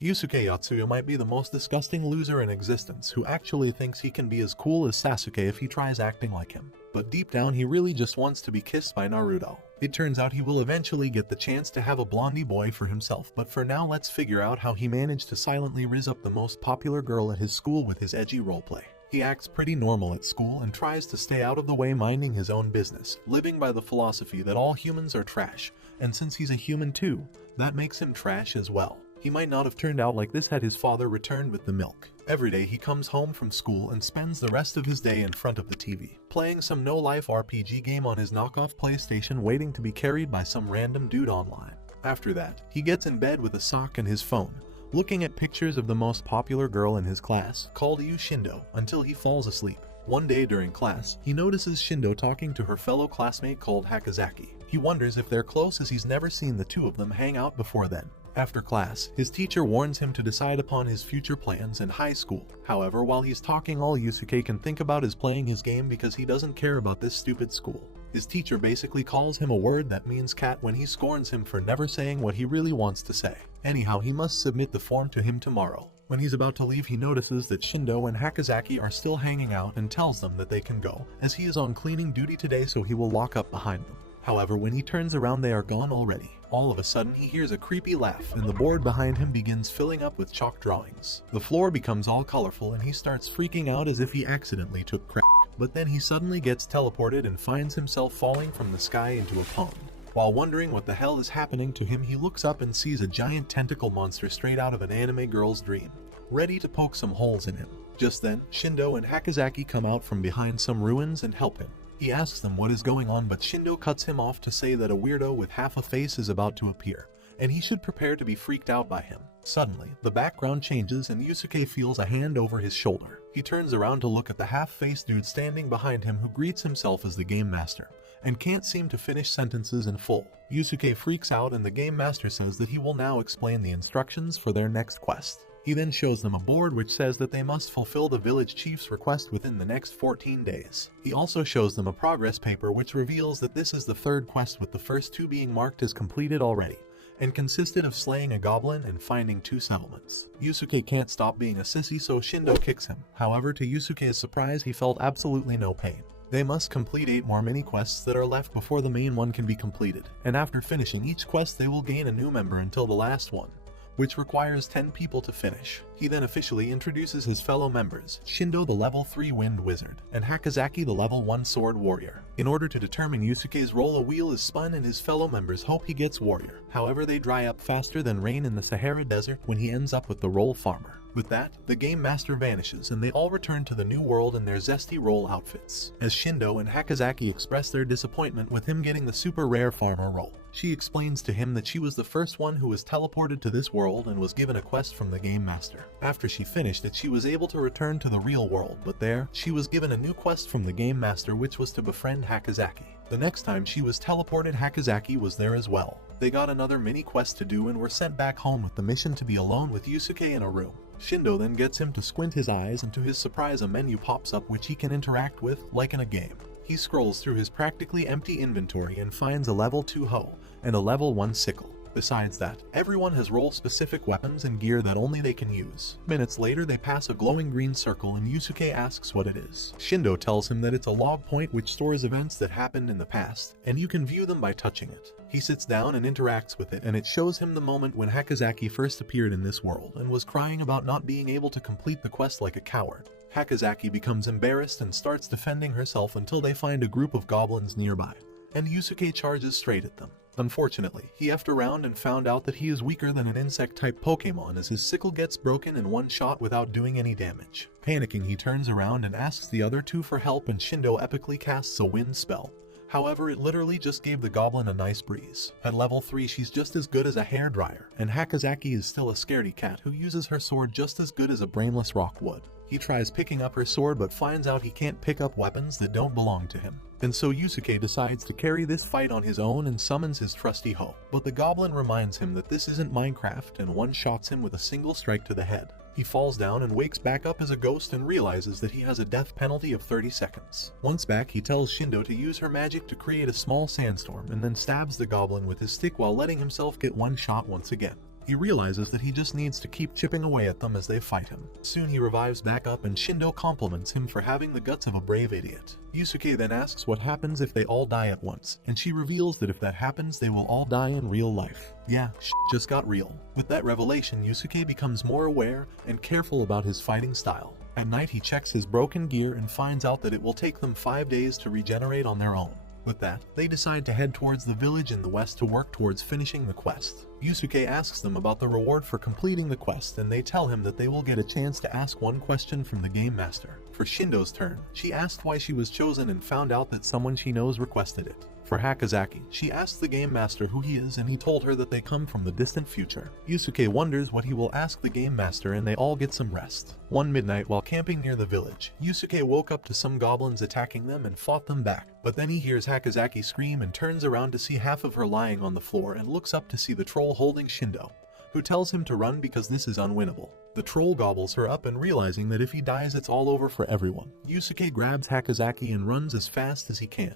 Yusuke Yatsuya might be the most disgusting loser in existence who actually thinks he can be as cool as Sasuke if he tries acting like him. But deep down he really just wants to be kissed by Naruto. It turns out he will eventually get the chance to have a blondie boy for himself, but for now let's figure out how he managed to silently rizz up the most popular girl at his school with his edgy roleplay. He acts pretty normal at school and tries to stay out of the way, minding his own business, living by the philosophy that all humans are trash, and since he's a human too, that makes him trash as well. He might not have turned out like this had his father returned with the milk. Every day he comes home from school and spends the rest of his day in front of the TV, playing some no-life RPG game on his knockoff PlayStation, waiting to be carried by some random dude online. After that, he gets in bed with a sock and his phone, looking at pictures of the most popular girl in his class, called Yu Shindo, until he falls asleep. One day during class, he notices Shindo talking to her fellow classmate called Hakazaki. He wonders if they're close as he's never seen the two of them hang out before then. After class, his teacher warns him to decide upon his future plans in high school. However, while he's talking, all Yusuke can think about is playing his game because he doesn't care about this stupid school. His teacher basically calls him a word that means cat when he scorns him for never saying what he really wants to say. Anyhow, he must submit the form to him tomorrow. When he's about to leave, he notices that Shindo and Hakazaki are still hanging out and tells them that they can go, as he is on cleaning duty today, so he will lock up behind them. However, when he turns around, they are gone already. All of a sudden, he hears a creepy laugh, and the board behind him begins filling up with chalk drawings. The floor becomes all colorful, and he starts freaking out as if he accidentally took crack. But then he suddenly gets teleported and finds himself falling from the sky into a pond. While wondering what the hell is happening to him, he looks up and sees a giant tentacle monster straight out of an anime girl's dream, ready to poke some holes in him. Just then, Shindo and Hakazaki come out from behind some ruins and help him. He asks them what is going on, but Shindo cuts him off to say that a weirdo with half a face is about to appear, and he should prepare to be freaked out by him. Suddenly, the background changes and Yusuke feels a hand over his shoulder. He turns around to look at the half-faced dude standing behind him, who greets himself as the Game Master, and can't seem to finish sentences in full. Yusuke freaks out, and the Game Master says that he will now explain the instructions for their next quest. He then shows them a board which says that they must fulfill the village chief's request within the next 14 days. He also shows them a progress paper which reveals that this is the third quest, with the first two being marked as completed already, and consisted of slaying a goblin and finding 2 settlements. Yusuke can't stop being a sissy, so Shindo kicks him. However, to Yusuke's surprise, he felt absolutely no pain. They must complete 8 more mini-quests that are left before the main one can be completed, and after finishing each quest they will gain a new member until the last one, which requires 10 people to finish. He then officially introduces his fellow members, Shindo the level 3 Wind Wizard, and Hakazaki the level 1 Sword Warrior. In order to determine Yusuke's role, a wheel is spun and his fellow members hope he gets Warrior. However, they dry up faster than rain in the Sahara Desert when he ends up with the role Farmer. With that, the Game Master vanishes and they all return to the new world in their zesty role outfits, as Shindo and Hakazaki express their disappointment with him getting the super rare Farmer role. She explains to him that she was the first one who was teleported to this world and was given a quest from the Game Master. After she finished it, she was able to return to the real world, but there, she was given a new quest from the Game Master, which was to befriend Hakazaki. The next time she was teleported, Hakazaki was there as well. They got another mini quest to do and were sent back home with the mission to be alone with Yusuke in a room. Shindo then gets him to squint his eyes, and to his surprise a menu pops up which he can interact with, like in a game. He scrolls through his practically empty inventory and finds a level 2 hoe and a level 1 sickle. Besides that, everyone has role-specific weapons and gear that only they can use. Minutes later, they pass a glowing green circle and Yusuke asks what it is. Shindo tells him that it's a log point which stores events that happened in the past, and you can view them by touching it. He sits down and interacts with it, and it shows him the moment when Hakazaki first appeared in this world and was crying about not being able to complete the quest like a coward. Hakazaki becomes embarrassed and starts defending herself until they find a group of goblins nearby, and Yusuke charges straight at them. Unfortunately, he effed around and found out that he is weaker than an insect-type Pokemon, as his sickle gets broken in one shot without doing any damage. Panicking, he turns around and asks the other two for help, and Shindo epically casts a wind spell. However, it literally just gave the goblin a nice breeze. At level 3, she's just as good as a hairdryer, and Hakazaki is still a scaredy cat who uses her sword just as good as a brainless rock would. He tries picking up her sword but finds out he can't pick up weapons that don't belong to him. And so Yusuke decides to carry this fight on his own and summons his trusty hoe. But the goblin reminds him that this isn't Minecraft and one-shots him with a single strike to the head. He falls down and wakes back up as a ghost and realizes that he has a death penalty of 30 seconds. Once back, he tells Shindo to use her magic to create a small sandstorm and then stabs the goblin with his stick while letting himself get one shot once again. He realizes that he just needs to keep chipping away at them as they fight him. Soon he revives back up and Shindo compliments him for having the guts of a brave idiot. Yusuke then asks what happens if they all die at once, and she reveals that if that happens they will all die in real life. Yeah, just got real. With that revelation, Yusuke becomes more aware and careful about his fighting style. At night he checks his broken gear and finds out that it will take them 5 days to regenerate on their own. With that, they decide to head towards the village in the west to work towards finishing the quest. Yusuke asks them about the reward for completing the quest, and they tell him that they will get a chance to ask one question from the game master. For Shindo's turn, she asked why she was chosen and found out that someone she knows requested it. For Hakazaki, she asked the game master who he is and he told her that they come from the distant future. Yusuke wonders what he will ask the game master and they all get some rest. One midnight while camping near the village, Yusuke woke up to some goblins attacking them and fought them back. But then he hears Hakazaki scream and turns around to see half of her lying on the floor and looks up to see the troll holding Shindo, who tells him to run because this is unwinnable. The troll gobbles her up and realizing that if he dies it's all over for everyone. Yusuke grabs Hakazaki and runs as fast as he can.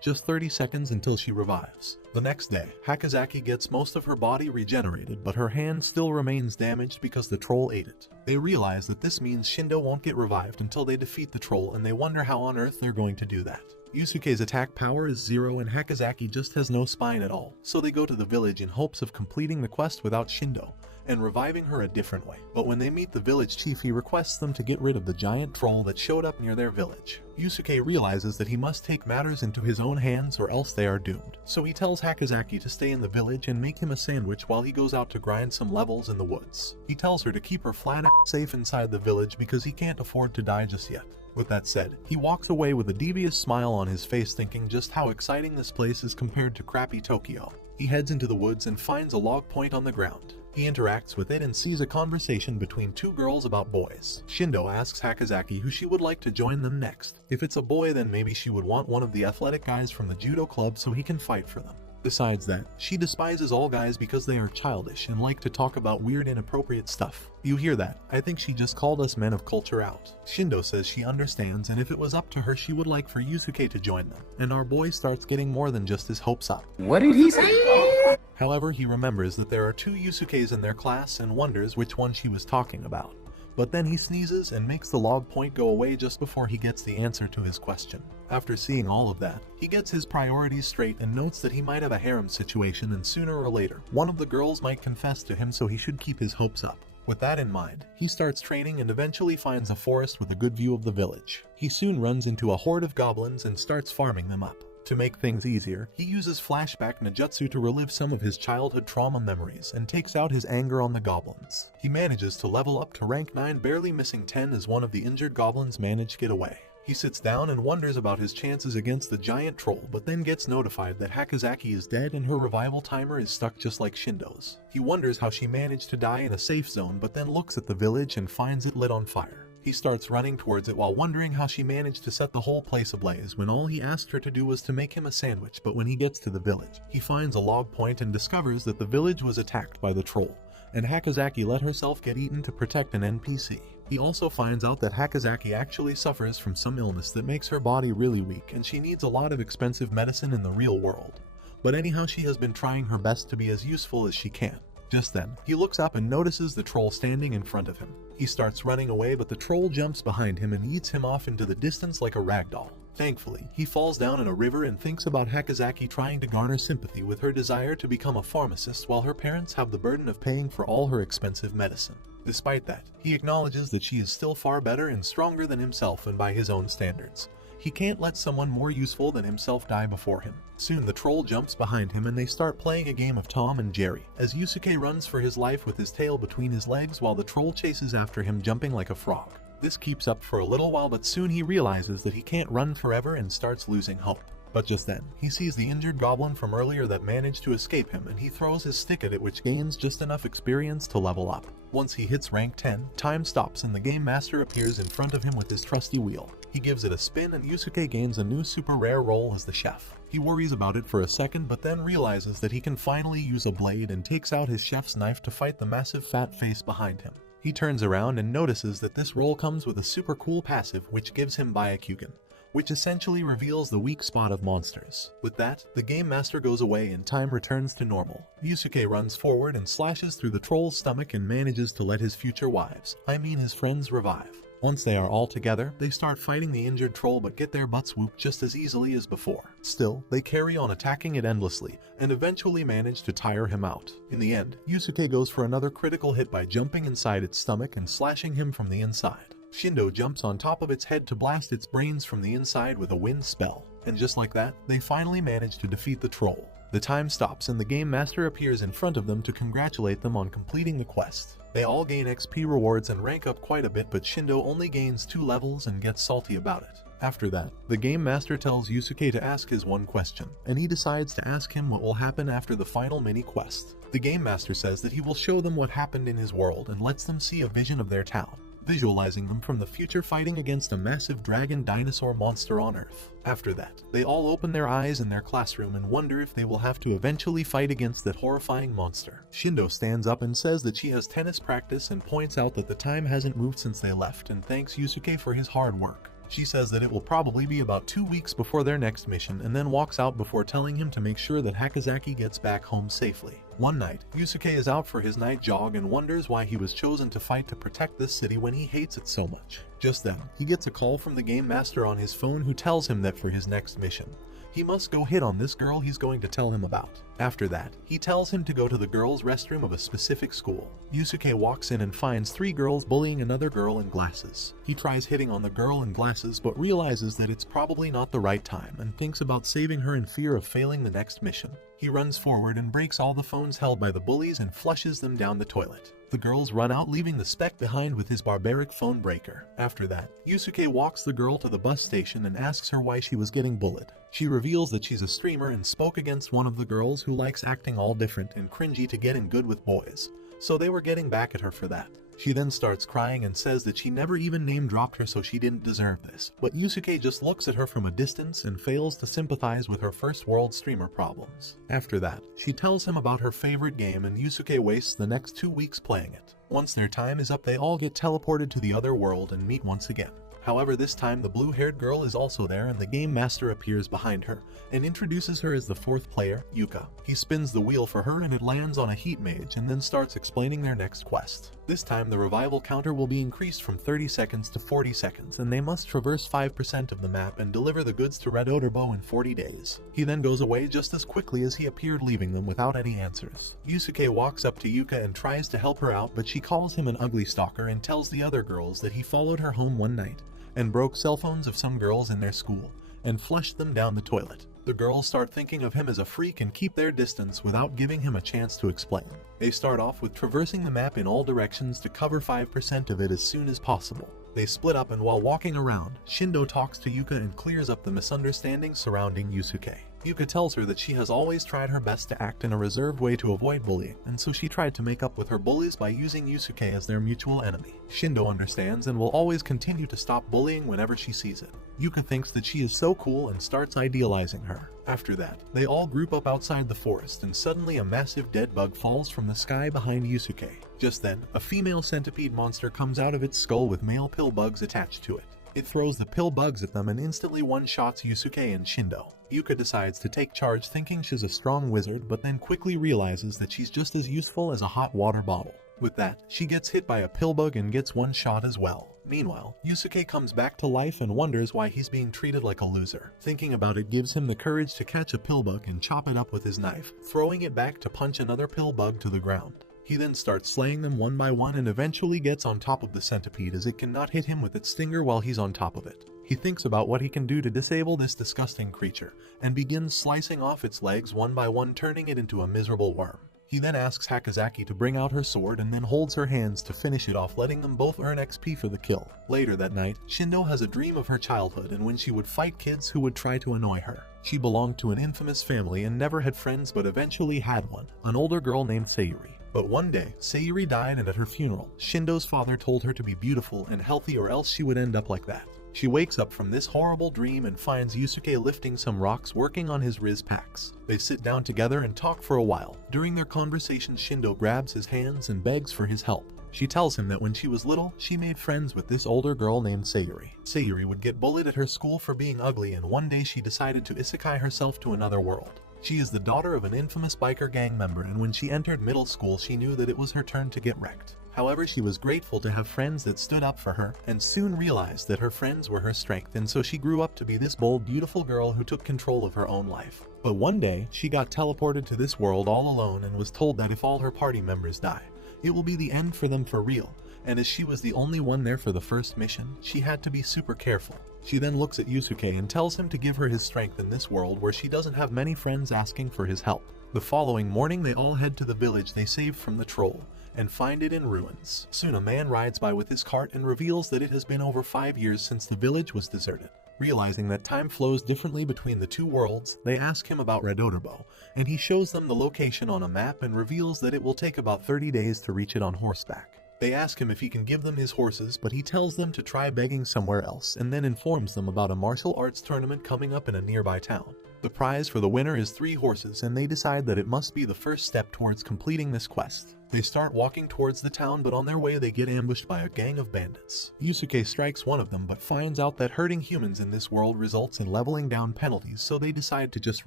Just 30 seconds until she revives. The next day, Hakazaki gets most of her body regenerated, but her hand still remains damaged because the troll ate it. They realize that this means Shindo won't get revived until they defeat the troll, and they wonder how on earth they're going to do that. Yusuke's attack power is 0 and Hakazaki just has no spine at all, so they go to the village in hopes of completing the quest without Shindo and reviving her a different way. But when they meet the village chief, he requests them to get rid of the giant troll that showed up near their village. Yusuke realizes that he must take matters into his own hands or else they are doomed. So he tells Hakazaki to stay in the village and make him a sandwich while he goes out to grind some levels in the woods. He tells her to keep her flat safe inside the village because he can't afford to die just yet. With that said, he walks away with a devious smile on his face, thinking just how exciting this place is compared to crappy Tokyo. He heads into the woods and finds a log point on the ground. He interacts with it and sees a conversation between two girls about boys. Shindo asks Hakazaki who she would like to join them next. If it's a boy, then maybe she would want one of the athletic guys from the judo club so he can fight for them. Besides that, she despises all guys because they are childish and like to talk about weird inappropriate stuff. You hear that? I think she just called us men of culture out. Shindo says she understands, and if it was up to her she would like for Yusuke to join them. And our boy starts getting more than just his hopes up. What did he say? However, he remembers that there are 2 Yusukes in their class and wonders which one she was talking about. But then he sneezes and makes the log point go away just before he gets the answer to his question. After seeing all of that, he gets his priorities straight and notes that he might have a harem situation, and sooner or later, one of the girls might confess to him, so he should keep his hopes up. With that in mind, he starts training and eventually finds a forest with a good view of the village. He soon runs into a horde of goblins and starts farming them up. To make things easier, he uses flashback ninjutsu to relive some of his childhood trauma memories and takes out his anger on the goblins. He manages to level up to rank 9, barely missing 10 as one of the injured goblins manage to get away. He sits down and wonders about his chances against the giant troll, but then gets notified that Hakazaki is dead and her revival timer is stuck just like Shindo's. He wonders how she managed to die in a safe zone, but then looks at the village and finds it lit on fire. He starts running towards it while wondering how she managed to set the whole place ablaze when all he asked her to do was to make him a sandwich. But when he gets to the village, he finds a log point and discovers that the village was attacked by the troll, and Hakazaki let herself get eaten to protect an NPC. He also finds out that Hakazaki actually suffers from some illness that makes her body really weak and she needs a lot of expensive medicine in the real world. But anyhow, she has been trying her best to be as useful as she can. Just then, he looks up and notices the troll standing in front of him. He starts running away, but the troll jumps behind him and eats him off into the distance like a ragdoll. Thankfully, he falls down in a river and thinks about Hakazaki trying to garner sympathy with her desire to become a pharmacist while her parents have the burden of paying for all her expensive medicine. Despite that, he acknowledges that she is still far better and stronger than himself, and by his own standards, he can't let someone more useful than himself die before him. Soon the troll jumps behind him and they start playing a game of Tom and Jerry, as Yusuke runs for his life with his tail between his legs while the troll chases after him, jumping like a frog. This keeps up for a little while, but soon he realizes that he can't run forever and starts losing hope. But just then, he sees the injured goblin from earlier that managed to escape him, and he throws his stick at it, which gains just enough experience to level up. Once he hits rank 10, time stops and the game master appears in front of him with his trusty wheel. He gives it a spin and Yusuke gains a new super rare role as the chef. He worries about it for a second, but then realizes that he can finally use a blade and takes out his chef's knife to fight the massive fat face behind him. He turns around and notices that this role comes with a super cool passive which gives him Byakugan, which essentially reveals the weak spot of monsters. With that, the game master goes away and time returns to normal. Yusuke runs forward and slashes through the troll's stomach and manages to let his future wives, his friends, revive. Once they are all together, they start fighting the injured troll but get their butts whooped just as easily as before. Still, they carry on attacking it endlessly, and eventually manage to tire him out. In the end, Yusuke goes for another critical hit by jumping inside its stomach and slashing him from the inside. Shindo jumps on top of its head to blast its brains from the inside with a wind spell. And just like that, they finally manage to defeat the troll. The time stops and the game master appears in front of them to congratulate them on completing the quest. They all gain XP rewards and rank up quite a bit, but Shindo only gains 2 levels and gets salty about it. After that, the game master tells Yusuke to ask his one question, and he decides to ask him what will happen after the final mini-quest. The game master says that he will show them what happened in his world and lets them see a vision of their town, visualizing them from the future fighting against a massive dragon dinosaur monster on Earth. After that, they all open their eyes in their classroom and wonder if they will have to eventually fight against that horrifying monster. Shindo stands up and says that she has tennis practice and points out that the time hasn't moved since they left and thanks Yusuke for his hard work. She says that it will probably be about 2 weeks before their next mission and then walks out before telling him to make sure that Hakozaki gets back home safely. One night, Yusuke is out for his night jog and wonders why he was chosen to fight to protect this city when he hates it so much. Just then, he gets a call from the game master on his phone who tells him that for his next mission, he must go hit on this girl he's going to tell him about. After that, he tells him to go to the girls' restroom of a specific school. Yusuke walks in and finds 3 girls bullying another girl in glasses. He tries hitting on the girl in glasses but realizes that it's probably not the right time and thinks about saving her in fear of failing the next mission. He runs forward and breaks all the phones held by the bullies and flushes them down the toilet. The girls run out, leaving the spec behind with his barbaric phone breaker. After that, Yusuke walks the girl to the bus station and asks her why she was getting bullied. She reveals that she's a streamer and spoke against one of the girls who likes acting all different and cringy to get in good with boys, so they were getting back at her for that. She then starts crying and says that she never even name-dropped her, so she didn't deserve this. But Yusuke just looks at her from a distance and fails to sympathize with her first world streamer problems. After that, she tells him about her favorite game and Yusuke wastes the next 2 weeks playing it. Once their time is up, they all get teleported to the other world and meet once again. However, this time the blue-haired girl is also there and the game master appears behind her and introduces her as the 4th player, Yuka. He spins the wheel for her and it lands on a heat mage and then starts explaining their next quest. This time the revival counter will be increased from 30 seconds to 40 seconds and they must traverse 5% of the map and deliver the goods to Red Odorbo in 40 days. He then goes away just as quickly as he appeared, leaving them without any answers. Yusuke walks up to Yuka and tries to help her out, but she calls him an ugly stalker and tells the other girls that he followed her home one night and broke cell phones of some girls in their school and flushed them down the toilet. The girls start thinking of him as a freak and keep their distance without giving him a chance to explain. They start off with traversing the map in all directions to cover 5% of it as soon as possible. They split up and while walking around, Shindo talks to Yuka and clears up the misunderstandings surrounding Yusuke. Yuka tells her that she has always tried her best to act in a reserved way to avoid bullying, and so she tried to make up with her bullies by using Yusuke as their mutual enemy. Shindo understands and will always continue to stop bullying whenever she sees it. Yuka thinks that she is so cool and starts idealizing her. After that, they all group up outside the forest and suddenly a massive dead bug falls from the sky behind Yusuke. Just then, a female centipede monster comes out of its skull with male pill bugs attached to it. It throws the pill bugs at them and instantly one-shots Yusuke and Shindo. Yuka decides to take charge thinking she's a strong wizard, but then quickly realizes that she's just as useful as a hot water bottle. With that, she gets hit by a pill bug and gets one shot as well. Meanwhile, Yusuke comes back to life and wonders why he's being treated like a loser. Thinking about it gives him the courage to catch a pill bug and chop it up with his knife, throwing it back to punch another pill bug to the ground. He then starts slaying them one by one and eventually gets on top of the centipede as it cannot hit him with its stinger while he's on top of it. He thinks about what he can do to disable this disgusting creature and begins slicing off its legs one by one, turning it into a miserable worm. He then asks Hakozaki to bring out her sword and then holds her hands to finish it off, letting them both earn XP for the kill. Later that night, Shindo has a dream of her childhood and when she would fight kids who would try to annoy her. She belonged to an infamous family and never had friends but eventually had one, an older girl named Sayuri. But one day, Sayuri died and at her funeral, Shindo's father told her to be beautiful and healthy or else she would end up like that. She wakes up from this horrible dream and finds Yusuke lifting some rocks working on his Riz packs. They sit down together and talk for a while. During their conversation, Shindo grabs his hands and begs for his help. She tells him that when she was little, she made friends with this older girl named Sayuri. Sayuri would get bullied at her school for being ugly, and one day she decided to isekai herself to another world. She is the daughter of an infamous biker gang member, and when she entered middle school she knew that it was her turn to get wrecked. However, she was grateful to have friends that stood up for her, and soon realized that her friends were her strength, and so she grew up to be this bold, beautiful girl who took control of her own life. But one day, she got teleported to this world all alone and was told that if all her party members die, it will be the end for them for real, and as she was the only one there for the first mission, she had to be super careful. She then looks at Yusuke and tells him to give her his strength in this world where she doesn't have many friends asking for his help. The following morning, they all head to the village they saved from the troll, and find it in ruins. Soon a man rides by with his cart and reveals that it has been over 5 years since the village was deserted. Realizing that time flows differently between the two worlds, they ask him about Red Oderbo, and he shows them the location on a map and reveals that it will take about 30 days to reach it on horseback. They ask him if he can give them his horses, but he tells them to try begging somewhere else, and then informs them about a martial arts tournament coming up in a nearby town. The prize for the winner is 3 horses, and they decide that it must be the first step towards completing this quest. They start walking towards the town, but on their way they get ambushed by a gang of bandits. Yusuke strikes one of them, but finds out that hurting humans in this world results in leveling down penalties, so they decide to just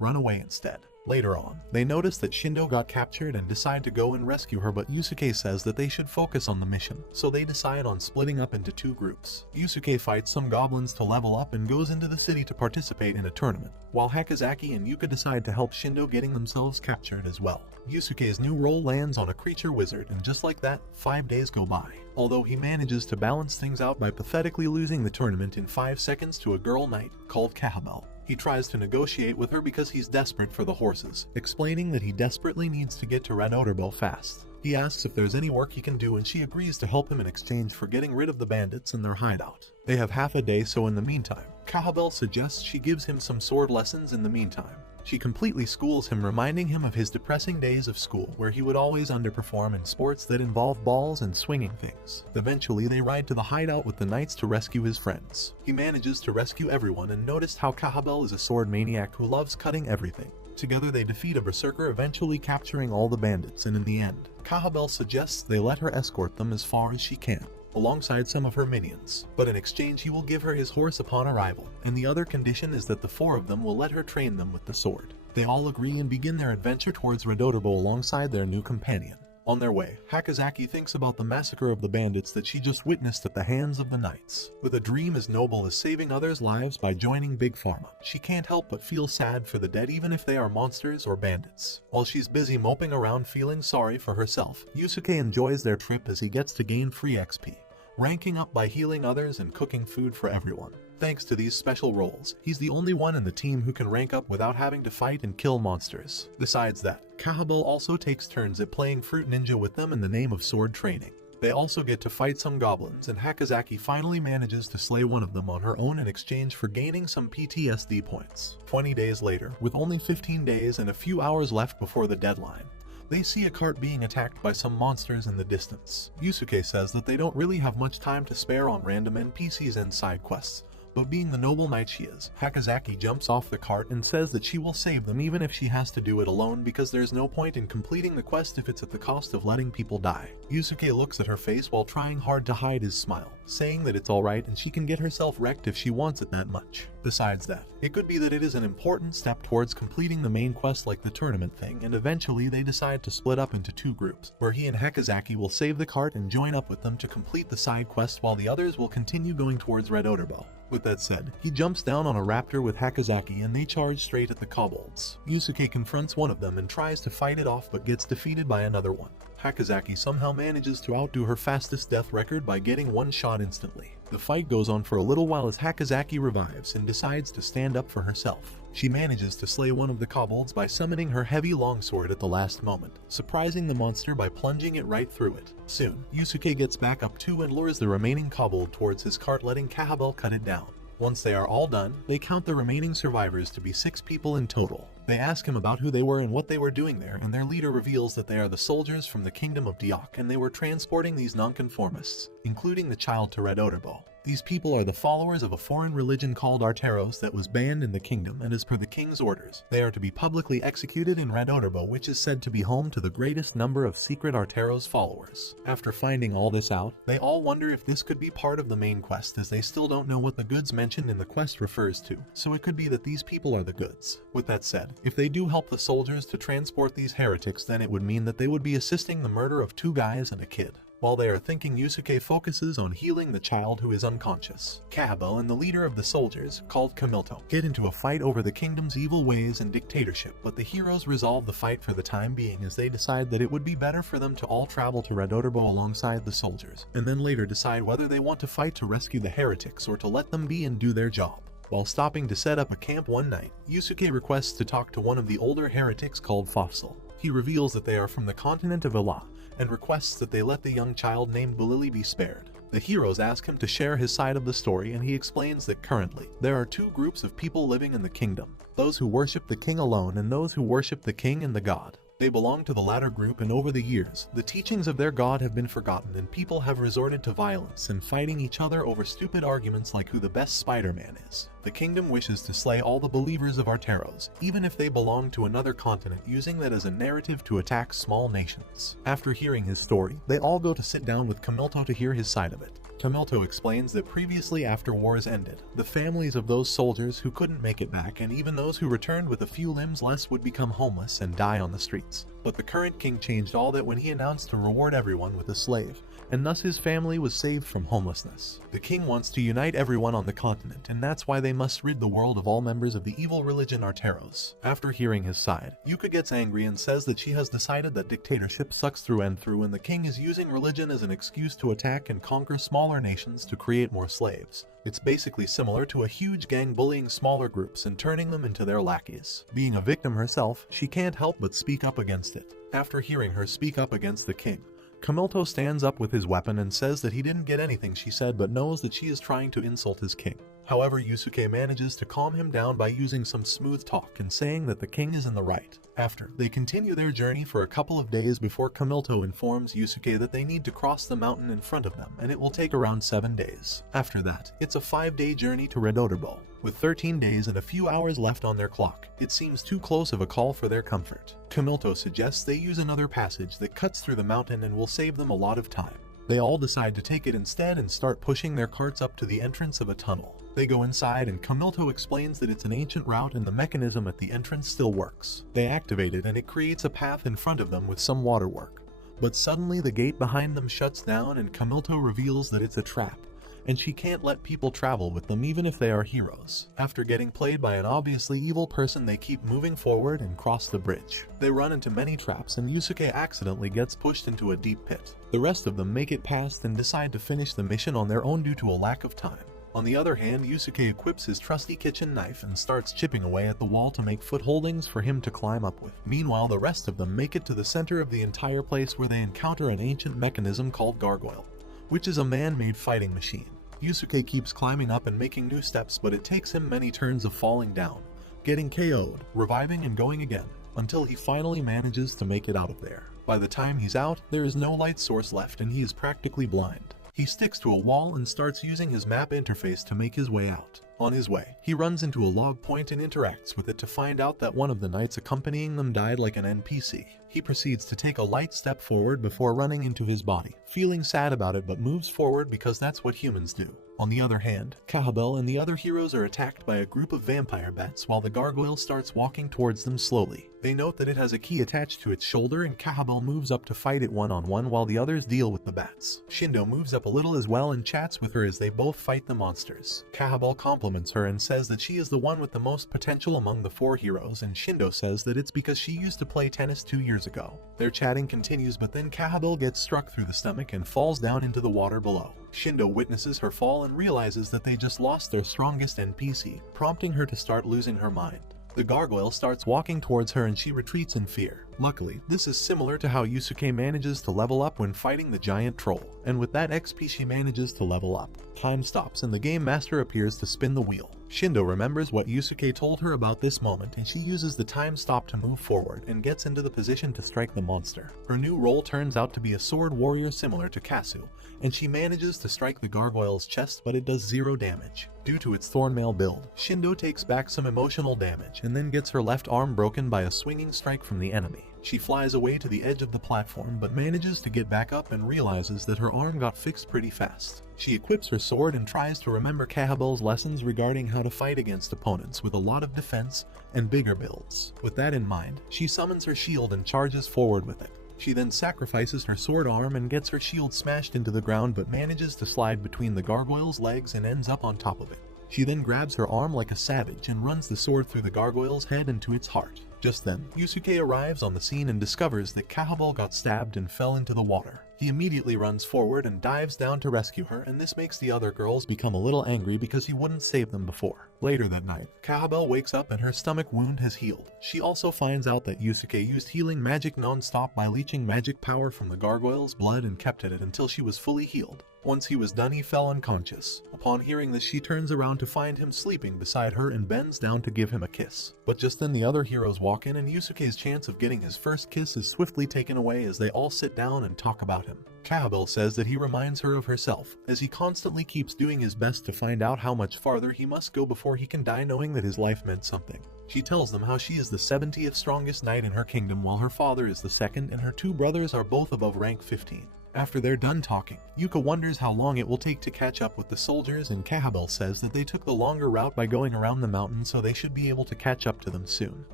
run away instead. Later on, they notice that Shindo got captured and decide to go and rescue her, but Yusuke says that they should focus on the mission, so they decide on splitting up into 2 groups. Yusuke fights some goblins to level up and goes into the city to participate in a tournament, while Hakozaki and Yuka decide to help Shindo getting themselves captured as well. Yusuke's new role lands on a creature wizard, and just like that, 5 days go by. Although he manages to balance things out by pathetically losing the tournament in 5 seconds to a girl knight called Kahabel. He tries to negotiate with her because he's desperate for the horses, explaining that he desperately needs to get to Red Oderbo fast. He asks if there's any work he can do, and she agrees to help him in exchange for getting rid of the bandits and their hideout. They have half a day, so in the meantime, Kahabel suggests she gives him some sword lessons in the meantime. She completely schools him, reminding him of his depressing days of school, where he would always underperform in sports that involve balls and swinging things. Eventually, they ride to the hideout with the knights to rescue his friends. He manages to rescue everyone and noticed how Kahabel is a sword maniac who loves cutting everything. Together they defeat a berserker, eventually capturing all the bandits, and in the end, Kahabel suggests they let her escort them as far as she can, alongside some of her minions, but in exchange he will give her his horse upon arrival, and the other condition is that the 4 of them will let her train them with the sword. They all agree and begin their adventure towards Red Oderbo alongside their new companion. On their way, Hakozaki thinks about the massacre of the bandits that she just witnessed at the hands of the knights. With a dream as noble as saving others' lives by joining Big Pharma, she can't help but feel sad for the dead, even if they are monsters or bandits. While she's busy moping around feeling sorry for herself, Yusuke enjoys their trip as he gets to gain free XP, ranking up by healing others and cooking food for everyone. Thanks to these special roles, he's the only one in the team who can rank up without having to fight and kill monsters. Besides that, Kahabel also takes turns at playing Fruit Ninja with them in the name of sword training. They also get to fight some goblins, and Hakozaki finally manages to slay one of them on her own in exchange for gaining some PTSD points. 20 days later, with only 15 days and a few hours left before the deadline, they see a cart being attacked by some monsters in the distance. Yusuke says that they don't really have much time to spare on random NPCs and side quests, but being the noble knight she is, Hakozaki jumps off the cart and says that she will save them even if she has to do it alone, because there's no point in completing the quest if it's at the cost of letting people die. Yusuke looks at her face while trying hard to hide his smile, saying that it's alright and she can get herself wrecked if she wants it that much. Besides that, it could be that it is an important step towards completing the main quest like the tournament thing, and eventually they decide to split up into 2 groups, where he and Hakozaki will save the cart and join up with them to complete the side quest while the others will continue going towards Red Oderbo. With that said, he jumps down on a raptor with Hakozaki and they charge straight at the kobolds. Yusuke confronts one of them and tries to fight it off but gets defeated by another one. Hakozaki somehow manages to outdo her fastest death record by getting 1 shot instantly. The fight goes on for a little while as Hakozaki revives and decides to stand up for herself. She manages to slay one of the kobolds by summoning her heavy longsword at the last moment, surprising the monster by plunging it right through it. Soon, Yusuke gets back up too and lures the remaining kobold towards his cart, letting Kahabel cut it down. Once they are all done, they count the remaining survivors to be 6 people in total. They ask him about who they were and what they were doing there, and their leader reveals that they are the soldiers from the kingdom of Diok, and they were transporting these nonconformists, including the child, to Red Oderbo. These people are the followers of a foreign religion called Arteros that was banned in the kingdom, and as per the king's orders, they are to be publicly executed in Red Oderbo, which is said to be home to the greatest number of secret Arteros followers. After finding all this out, they all wonder if this could be part of the main quest, as they still don't know what the goods mentioned in the quest refers to, so it could be that these people are the goods. With that said, if they do help the soldiers to transport these heretics, then it would mean that they would be assisting the murder of 2 guys and a kid. While they are thinking, Yusuke focuses on healing the child who is unconscious. Kahabel and the leader of the soldiers, called Kamilto, get into a fight over the kingdom's evil ways and dictatorship, but the heroes resolve the fight for the time being as they decide that it would be better for them to all travel to Red Oderbo alongside the soldiers, and then later decide whether they want to fight to rescue the heretics or to let them be and do their job. While stopping to set up a camp one night, Yusuke requests to talk to one of the older heretics called Fafsel. He reveals that they are from the continent of Ila, and requests that they let the young child named Bulili be spared. The heroes ask him to share his side of the story, and he explains that currently, there are 2 groups of people living in the kingdom, those who worship the king alone and those who worship the king and the god. They belong to the latter group, and over the years, the teachings of their god have been forgotten and people have resorted to violence and fighting each other over stupid arguments like who the best Spider-Man is. The kingdom wishes to slay all the believers of Arteros, even if they belong to another continent, using that as a narrative to attack small nations. After hearing his story, they all go to sit down with Kamilto to hear his side of it. Kamilto explains that previously, after wars ended, the families of those soldiers who couldn't make it back, and even those who returned with a few limbs less, would become homeless and die on the streets. But the current king changed all that when he announced to reward everyone with a slave, and thus his family was saved from homelessness. The king wants to unite everyone on the continent, and that's why they must rid the world of all members of the evil religion Arteros. After hearing his side, Yuka gets angry and says that she has decided that dictatorship sucks through and through, and the king is using religion as an excuse to attack and conquer smaller nations to create more slaves. It's basically similar to a huge gang bullying smaller groups and turning them into their lackeys. Being a victim herself, she can't help but speak up against it. After hearing her speak up against the king, Kamilto stands up with his weapon and says that he didn't get anything she said, but knows that she is trying to insult his king. However, Yusuke manages to calm him down by using some smooth talk and saying that the king is in the right. After, they continue their journey for a couple of days before Kamilto informs Yusuke that they need to cross the mountain in front of them, and it will take around 7 days. After that, it's a 5-day journey to Red Oderbo. With 13 days and a few hours left on their clock, it seems too close of a call for their comfort. Kamilto suggests they use another passage that cuts through the mountain and will save them a lot of time. They all decide to take it instead and start pushing their carts up to the entrance of a tunnel. They go inside and Kamilto explains that it's an ancient route and the mechanism at the entrance still works. They activate it and it creates a path in front of them with some waterwork. But suddenly the gate behind them shuts down and Kamilto reveals that it's a trap, and she can't let people travel with them even if they are heroes. After getting played by an obviously evil person, they keep moving forward and cross the bridge. They run into many traps and Yusuke accidentally gets pushed into a deep pit. The rest of them make it past and decide to finish the mission on their own due to a lack of time. On the other hand, Yusuke equips his trusty kitchen knife and starts chipping away at the wall to make footholdings for him to climb up with. Meanwhile, the rest of them make it to the center of the entire place where they encounter an ancient mechanism called Gargoyle, which is a man-made fighting machine. Yusuke keeps climbing up and making new steps, but it takes him many turns of falling down, getting KO'd, reviving and going again, until he finally manages to make it out of there. By the time he's out, there is no light source left and he is practically blind. He sticks to a wall and starts using his map interface to make his way out. On his way, he runs into a log point and interacts with it to find out that one of the knights accompanying them died like an NPC. He proceeds to take a light step forward before running into his body, feeling sad about it but moves forward because that's what humans do. On the other hand, Kahabel and the other heroes are attacked by a group of vampire bats while the gargoyle starts walking towards them slowly. They note that it has a key attached to its shoulder and Kahabel moves up to fight it one-on-one while the others deal with the bats. Shindo moves up a little as well and chats with her as they both fight the monsters. Kahabel compliments her and says that she is the one with the most potential among the 4 heroes, and Shindo says that it's because she used to play tennis 2 years ago. Their chatting continues, but then Kahabel gets struck through the stomach and falls down into the water below. Shindo witnesses her fall and realizes that they just lost their strongest NPC, prompting her to start losing her mind. The gargoyle starts walking towards her and she retreats in fear. Luckily, this is similar to how Yusuke manages to level up when fighting the giant troll, and with that XP she manages to level up. Time stops and the game master appears to spin the wheel. Shindo remembers what Yusuke told her about this moment, and she uses the time stop to move forward and gets into the position to strike the monster. Her new role turns out to be a sword warrior similar to Kasu, and she manages to strike the gargoyle's chest, but it does 0 damage. Due to its thornmail build, Shindo takes back some emotional damage and then gets her left arm broken by a swinging strike from the enemy. She flies away to the edge of the platform but manages to get back up and realizes that her arm got fixed pretty fast. She equips her sword and tries to remember Kahabel's lessons regarding how to fight against opponents with a lot of defense and bigger builds. With that in mind, she summons her shield and charges forward with it. She then sacrifices her sword arm and gets her shield smashed into the ground but manages to slide between the gargoyle's legs and ends up on top of it. She then grabs her arm like a savage and runs the sword through the gargoyle's head into its heart. Just then, Yusuke arrives on the scene and discovers that Kahabel got stabbed and fell into the water. He immediately runs forward and dives down to rescue her, and this makes the other girls become a little angry because he wouldn't save them before. Later that night, Kahabel wakes up and her stomach wound has healed. She also finds out that Yusuke used healing magic non-stop by leeching magic power from the gargoyle's blood and kept at it until she was fully healed. Once he was done, he fell unconscious. Upon hearing this, she turns around to find him sleeping beside her and bends down to give him a kiss. But just then the other heroes walk in and Yusuke's chance of getting his first kiss is swiftly taken away as they all sit down and talk about him. Kahabel says that he reminds her of herself, as he constantly keeps doing his best to find out how much farther he must go before he can die, knowing that his life meant something. She tells them how she is the 70th strongest knight in her kingdom while her father is the 2nd and her 2 brothers are both above rank 15. After they're done talking, Yuka wonders how long it will take to catch up with the soldiers, and Kahabel says that they took the longer route by going around the mountain, so they should be able to catch up to them soon.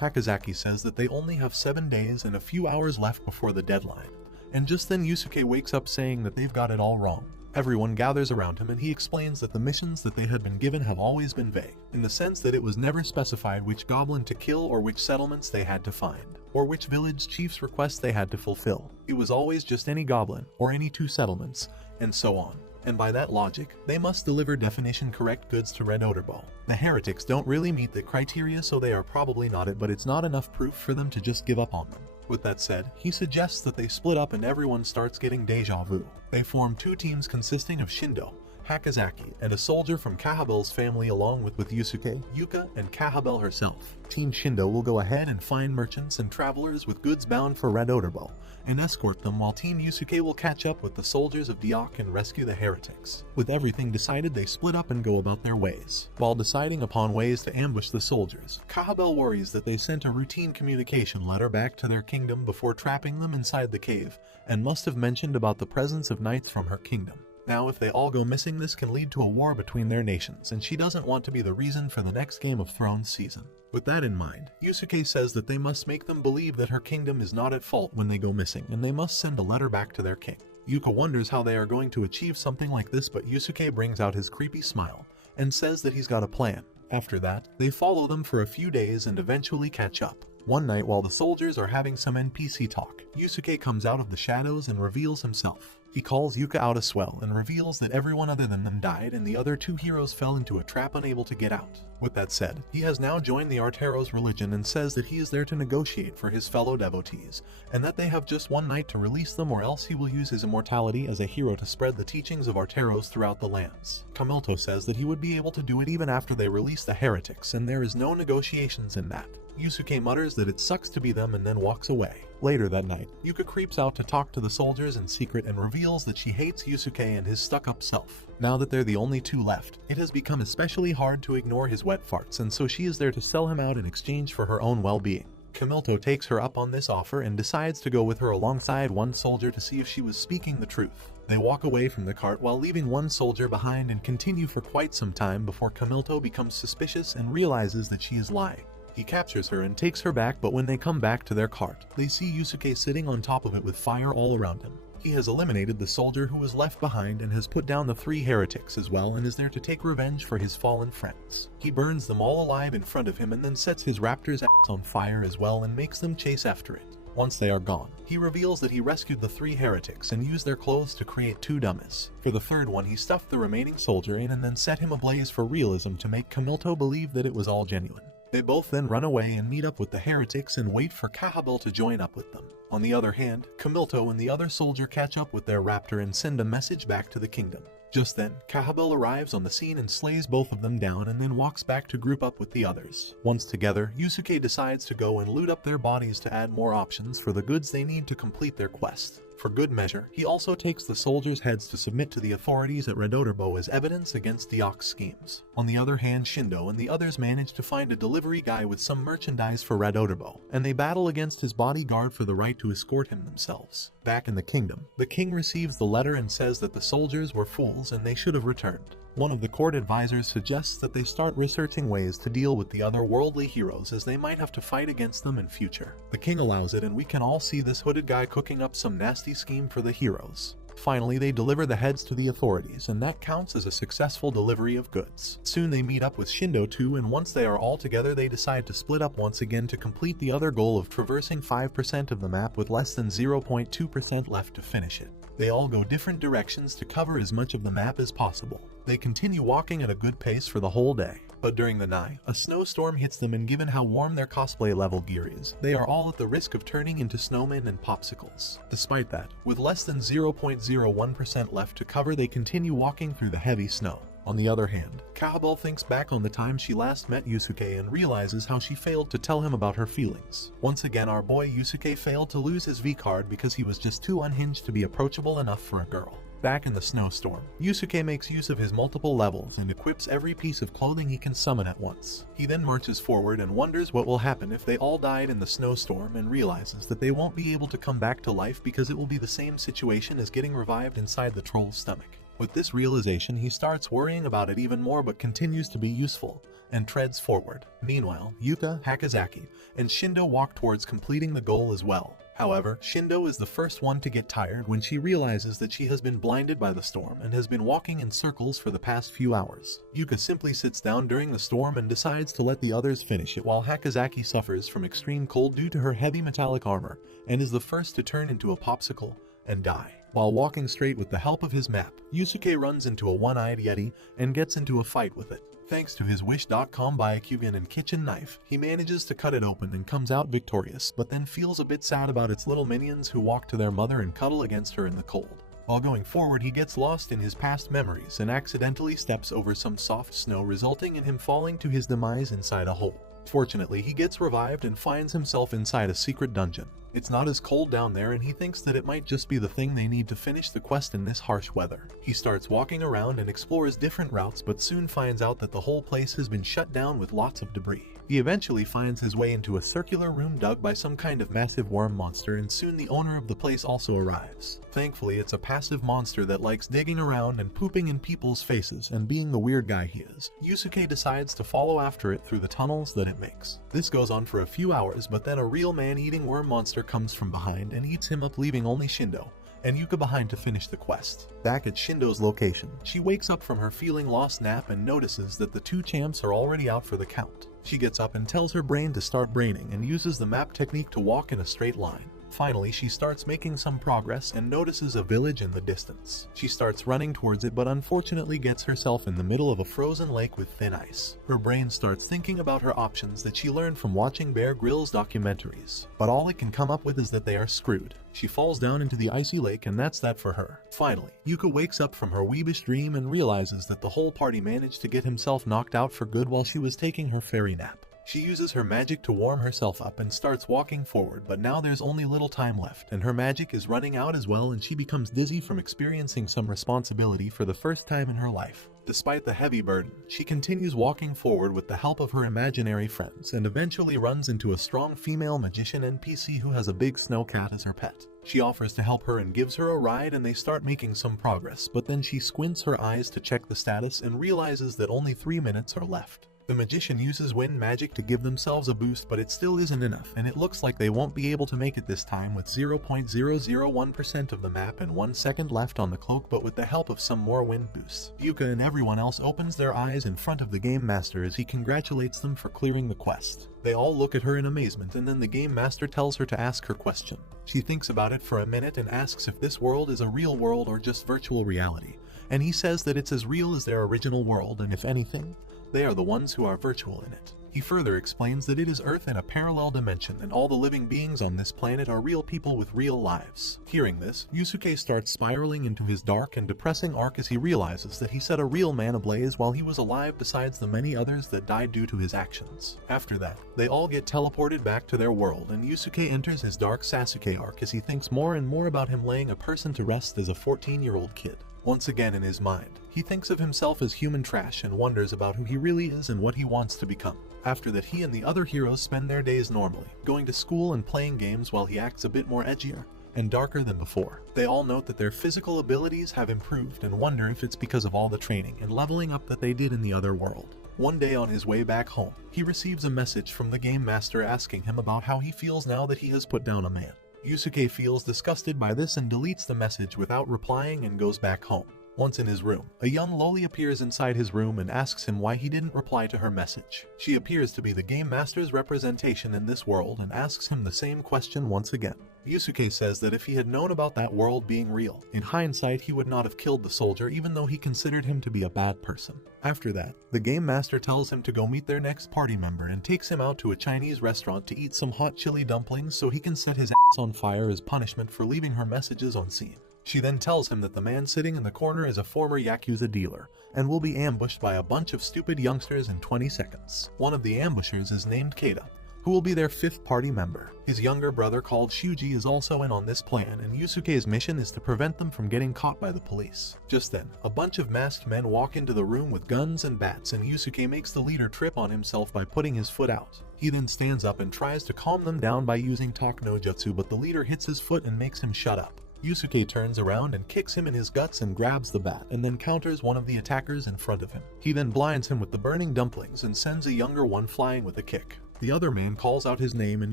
Hakazaki says that they only have 7 days and a few hours left before the deadline. And just then Yusuke wakes up saying that they've got it all wrong. Everyone gathers around him and he explains that the missions that they had been given have always been vague, in the sense that it was never specified which goblin to kill or which settlements they had to find, or which village chief's request they had to fulfill. It was always just any goblin, or any 2 settlements, and so on. And by that logic, they must deliver definition-correct goods to Red Odorbo. The heretics don't really meet the criteria, so they are probably not it, but it's not enough proof for them to just give up on them. With that said, he suggests that they split up and everyone starts getting deja vu. They form 2 teams consisting of Shindo, Hakazaki, and a soldier from Kahabel's family along with Yusuke, Yuka, and Kahabel herself. Team Shindo will go ahead and find merchants and travelers with goods bound for Red Odorbo and escort them, while Team Yusuke will catch up with the soldiers of Diok and rescue the heretics. With everything decided, they split up and go about their ways. While deciding upon ways to ambush the soldiers, Kahabel worries that they sent a routine communication letter back to their kingdom before trapping them inside the cave, and must have mentioned about the presence of knights from her kingdom. Now, if they all go missing, this can lead to a war between their nations, and she doesn't want to be the reason for the next Game of Thrones season. With that in mind, Yusuke says that they must make them believe that her kingdom is not at fault when they go missing, and they must send a letter back to their king. Yuka wonders how they are going to achieve something like this, but Yusuke brings out his creepy smile and says that he's got a plan. After that, they follow them for a few days and eventually catch up. One night, while the soldiers are having some NPC talk, Yusuke comes out of the shadows and reveals himself. He calls Yuka out as well and reveals that everyone other than them died and the other 2 heroes fell into a trap unable to get out. With that said, he has now joined the Arteros religion and says that he is there to negotiate for his fellow devotees, and that they have just one night to release them, or else he will use his immortality as a hero to spread the teachings of Arteros throughout the lands. Kamilto says that he would be able to do it even after they release the heretics, and there is no negotiations in that. Yusuke mutters that it sucks to be them and then walks away. Later that night, Yuka creeps out to talk to the soldiers in secret and reveals that she hates Yusuke and his stuck-up self. Now that they're the only 2 left, it has become especially hard to ignore his wet farts, and so she is there to sell him out in exchange for her own well-being. Kamilto takes her up on this offer and decides to go with her alongside one soldier to see if she was speaking the truth. They walk away from the cart while leaving one soldier behind and continue for quite some time before Kamilto becomes suspicious and realizes that she is lying. He captures her and takes her back, but when they come back to their cart, they see Yusuke sitting on top of it with fire all around him. He has eliminated the soldier who was left behind and has put down the 3 heretics as well, and is there to take revenge for his fallen friends. He burns them all alive in front of him and then sets his raptor's ass on fire as well and makes them chase after it. Once they are gone, he reveals that he rescued the 3 heretics and used their clothes to create 2 dummies. For the 3rd one, he stuffed the remaining soldier in and then set him ablaze for realism to make Kamilto believe that it was all genuine. They both then run away and meet up with the heretics and wait for Kahabel to join up with them. On the other hand, Kamilto and the other soldier catch up with their raptor and send a message back to the kingdom. Just then, Kahabel arrives on the scene and slays both of them down and then walks back to group up with the others. Once together, Yusuke decides to go and loot up their bodies to add more options for the goods they need to complete their quest. For good measure, he also takes the soldiers' heads to submit to the authorities at Red Oderbo as evidence against the Ox schemes. On the other hand, Shindo and the others manage to find a delivery guy with some merchandise for Red Oderbo, and they battle against his bodyguard for the right to escort him themselves. Back in the kingdom, the king receives the letter and says that the soldiers were fools and they should have returned. One of the court advisors suggests that they start researching ways to deal with the other worldly heroes as they might have to fight against them in future. The king allows it and we can all see this hooded guy cooking up some nasty scheme for the heroes. Finally, they deliver the heads to the authorities and that counts as a successful delivery of goods. Soon they meet up with Shindo too, and once they are all together they decide to split up once again to complete the other goal of traversing 5% of the map with less than 0.2% left to finish it. They all go different directions to cover as much of the map as possible. They continue walking at a good pace for the whole day. But during the night, a snowstorm hits them, and given how warm their cosplay level gear is, they are all at the risk of turning into snowmen and popsicles. Despite that, with less than 0.01% left to cover, they continue walking through the heavy snow. On the other hand, Kahabel thinks back on the time she last met Yusuke and realizes how she failed to tell him about her feelings. Once again, our boy Yusuke failed to lose his V-card because he was just too unhinged to be approachable enough for a girl. Back in the snowstorm, Yusuke makes use of his multiple levels and equips every piece of clothing he can summon at once. He then marches forward and wonders what will happen if they all died in the snowstorm and realizes that they won't be able to come back to life because it will be the same situation as getting revived inside the troll's stomach. With this realization, he starts worrying about it even more but continues to be useful and treads forward. Meanwhile, Yuka, Hakazaki, and Shindo walk towards completing the goal as well. However, Shindo is the first one to get tired when she realizes that she has been blinded by the storm and has been walking in circles for the past few hours. Yuka simply sits down during the storm and decides to let the others finish it, while Hakazaki suffers from extreme cold due to her heavy metallic armor and is the first to turn into a popsicle and die. While walking straight with the help of his map, Yusuke runs into a one-eyed yeti and gets into a fight with it. Thanks to his Wish.com Byakugan and kitchen knife, he manages to cut it open and comes out victorious, but then feels a bit sad about its little minions who walk to their mother and cuddle against her in the cold. While going forward, he gets lost in his past memories and accidentally steps over some soft snow, resulting in him falling to his demise inside a hole. Fortunately, he gets revived and finds himself inside a secret dungeon. It's not as cold down there and he thinks that it might just be the thing they need to finish the quest in this harsh weather. He starts walking around and explores different routes, but soon finds out that the whole place has been shut down with lots of debris. He eventually finds his way into a circular room dug by some kind of massive worm monster, and soon the owner of the place also arrives. Thankfully, it's a passive monster that likes digging around and pooping in people's faces, and being the weird guy he is, Yusuke decides to follow after it through the tunnels that it makes. This goes on for a few hours, but then a real man-eating worm monster comes from behind and eats him up, leaving only Shindo and Yuka behind to finish the quest. Back at Shindo's location, she wakes up from her feeling lost nap and notices that the two champs are already out for the count. She gets up and tells her brain to start braining and uses the map technique to walk in a straight line. Finally, she starts making some progress and notices a village in the distance. She starts running towards it, but unfortunately gets herself in the middle of a frozen lake with thin ice. Her brain starts thinking about her options that she learned from watching Bear Grylls documentaries, but all it can come up with is that they are screwed. She falls down into the icy lake, and that's that for her. Finally, Yuka wakes up from her weebish dream and realizes that the whole party managed to get himself knocked out for good while she was taking her fairy nap. She uses her magic to warm herself up and starts walking forward, but now there's only little time left, and her magic is running out as well, and she becomes dizzy from experiencing some responsibility for the first time in her life. Despite the heavy burden, she continues walking forward with the help of her imaginary friends, and eventually runs into a strong female magician NPC who has a big snow cat as her pet. She offers to help her and gives her a ride, and they start making some progress, but then she squints her eyes to check the status and realizes that only 3 minutes are left. The magician uses wind magic to give themselves a boost, but it still isn't enough, and it looks like they won't be able to make it this time with 0.001% of the map and 1 second left on the cloak, but with the help of some more wind boosts. Yuka and everyone else opens their eyes in front of the game master as he congratulates them for clearing the quest. They all look at her in amazement, and then the game master tells her to ask her question. She thinks about it for a minute and asks if this world is a real world or just virtual reality, and he says that it's as real as their original world, and if anything, they are the ones who are virtual in it. He further explains that it is Earth in a parallel dimension and all the living beings on this planet are real people with real lives. Hearing this, Yusuke starts spiraling into his dark and depressing arc as he realizes that he set a real man ablaze while he was alive besides the many others that died due to his actions. After that, they all get teleported back to their world and Yusuke enters his dark Sasuke arc as he thinks more and more about him laying a person to rest as a 14-year-old kid. Once again in his mind, he thinks of himself as human trash and wonders about who he really is and what he wants to become. After that, he and the other heroes spend their days normally, going to school and playing games while he acts a bit more edgier and darker than before. They all note that their physical abilities have improved and wonder if it's because of all the training and leveling up that they did in the other world. One day on his way back home, he receives a message from the game master asking him about how he feels now that he has put down a man. Yusuke feels disgusted by this and deletes the message without replying and goes back home. Once in his room, a young loli appears inside his room and asks him why he didn't reply to her message. She appears to be the game master's representation in this world and asks him the same question once again. Yusuke says that if he had known about that world being real, in hindsight he would not have killed the soldier even though he considered him to be a bad person. After that, the game master tells him to go meet their next party member and takes him out to a Chinese restaurant to eat some hot chili dumplings so he can set his ass on fire as punishment for leaving her messages unseen. She then tells him that the man sitting in the corner is a former Yakuza dealer and will be ambushed by a bunch of stupid youngsters in 20 seconds. One of the ambushers is named Keita, who will be their 5th party member. His younger brother called Shuji is also in on this plan and Yusuke's mission is to prevent them from getting caught by the police. Just then, a bunch of masked men walk into the room with guns and bats and Yusuke makes the leader trip on himself by putting his foot out. He then stands up and tries to calm them down by using talk no jutsu, but the leader hits his foot and makes him shut up. Yusuke turns around and kicks him in his guts and grabs the bat and then counters one of the attackers in front of him. He then blinds him with the burning dumplings and sends a younger one flying with a kick. The other man calls out his name and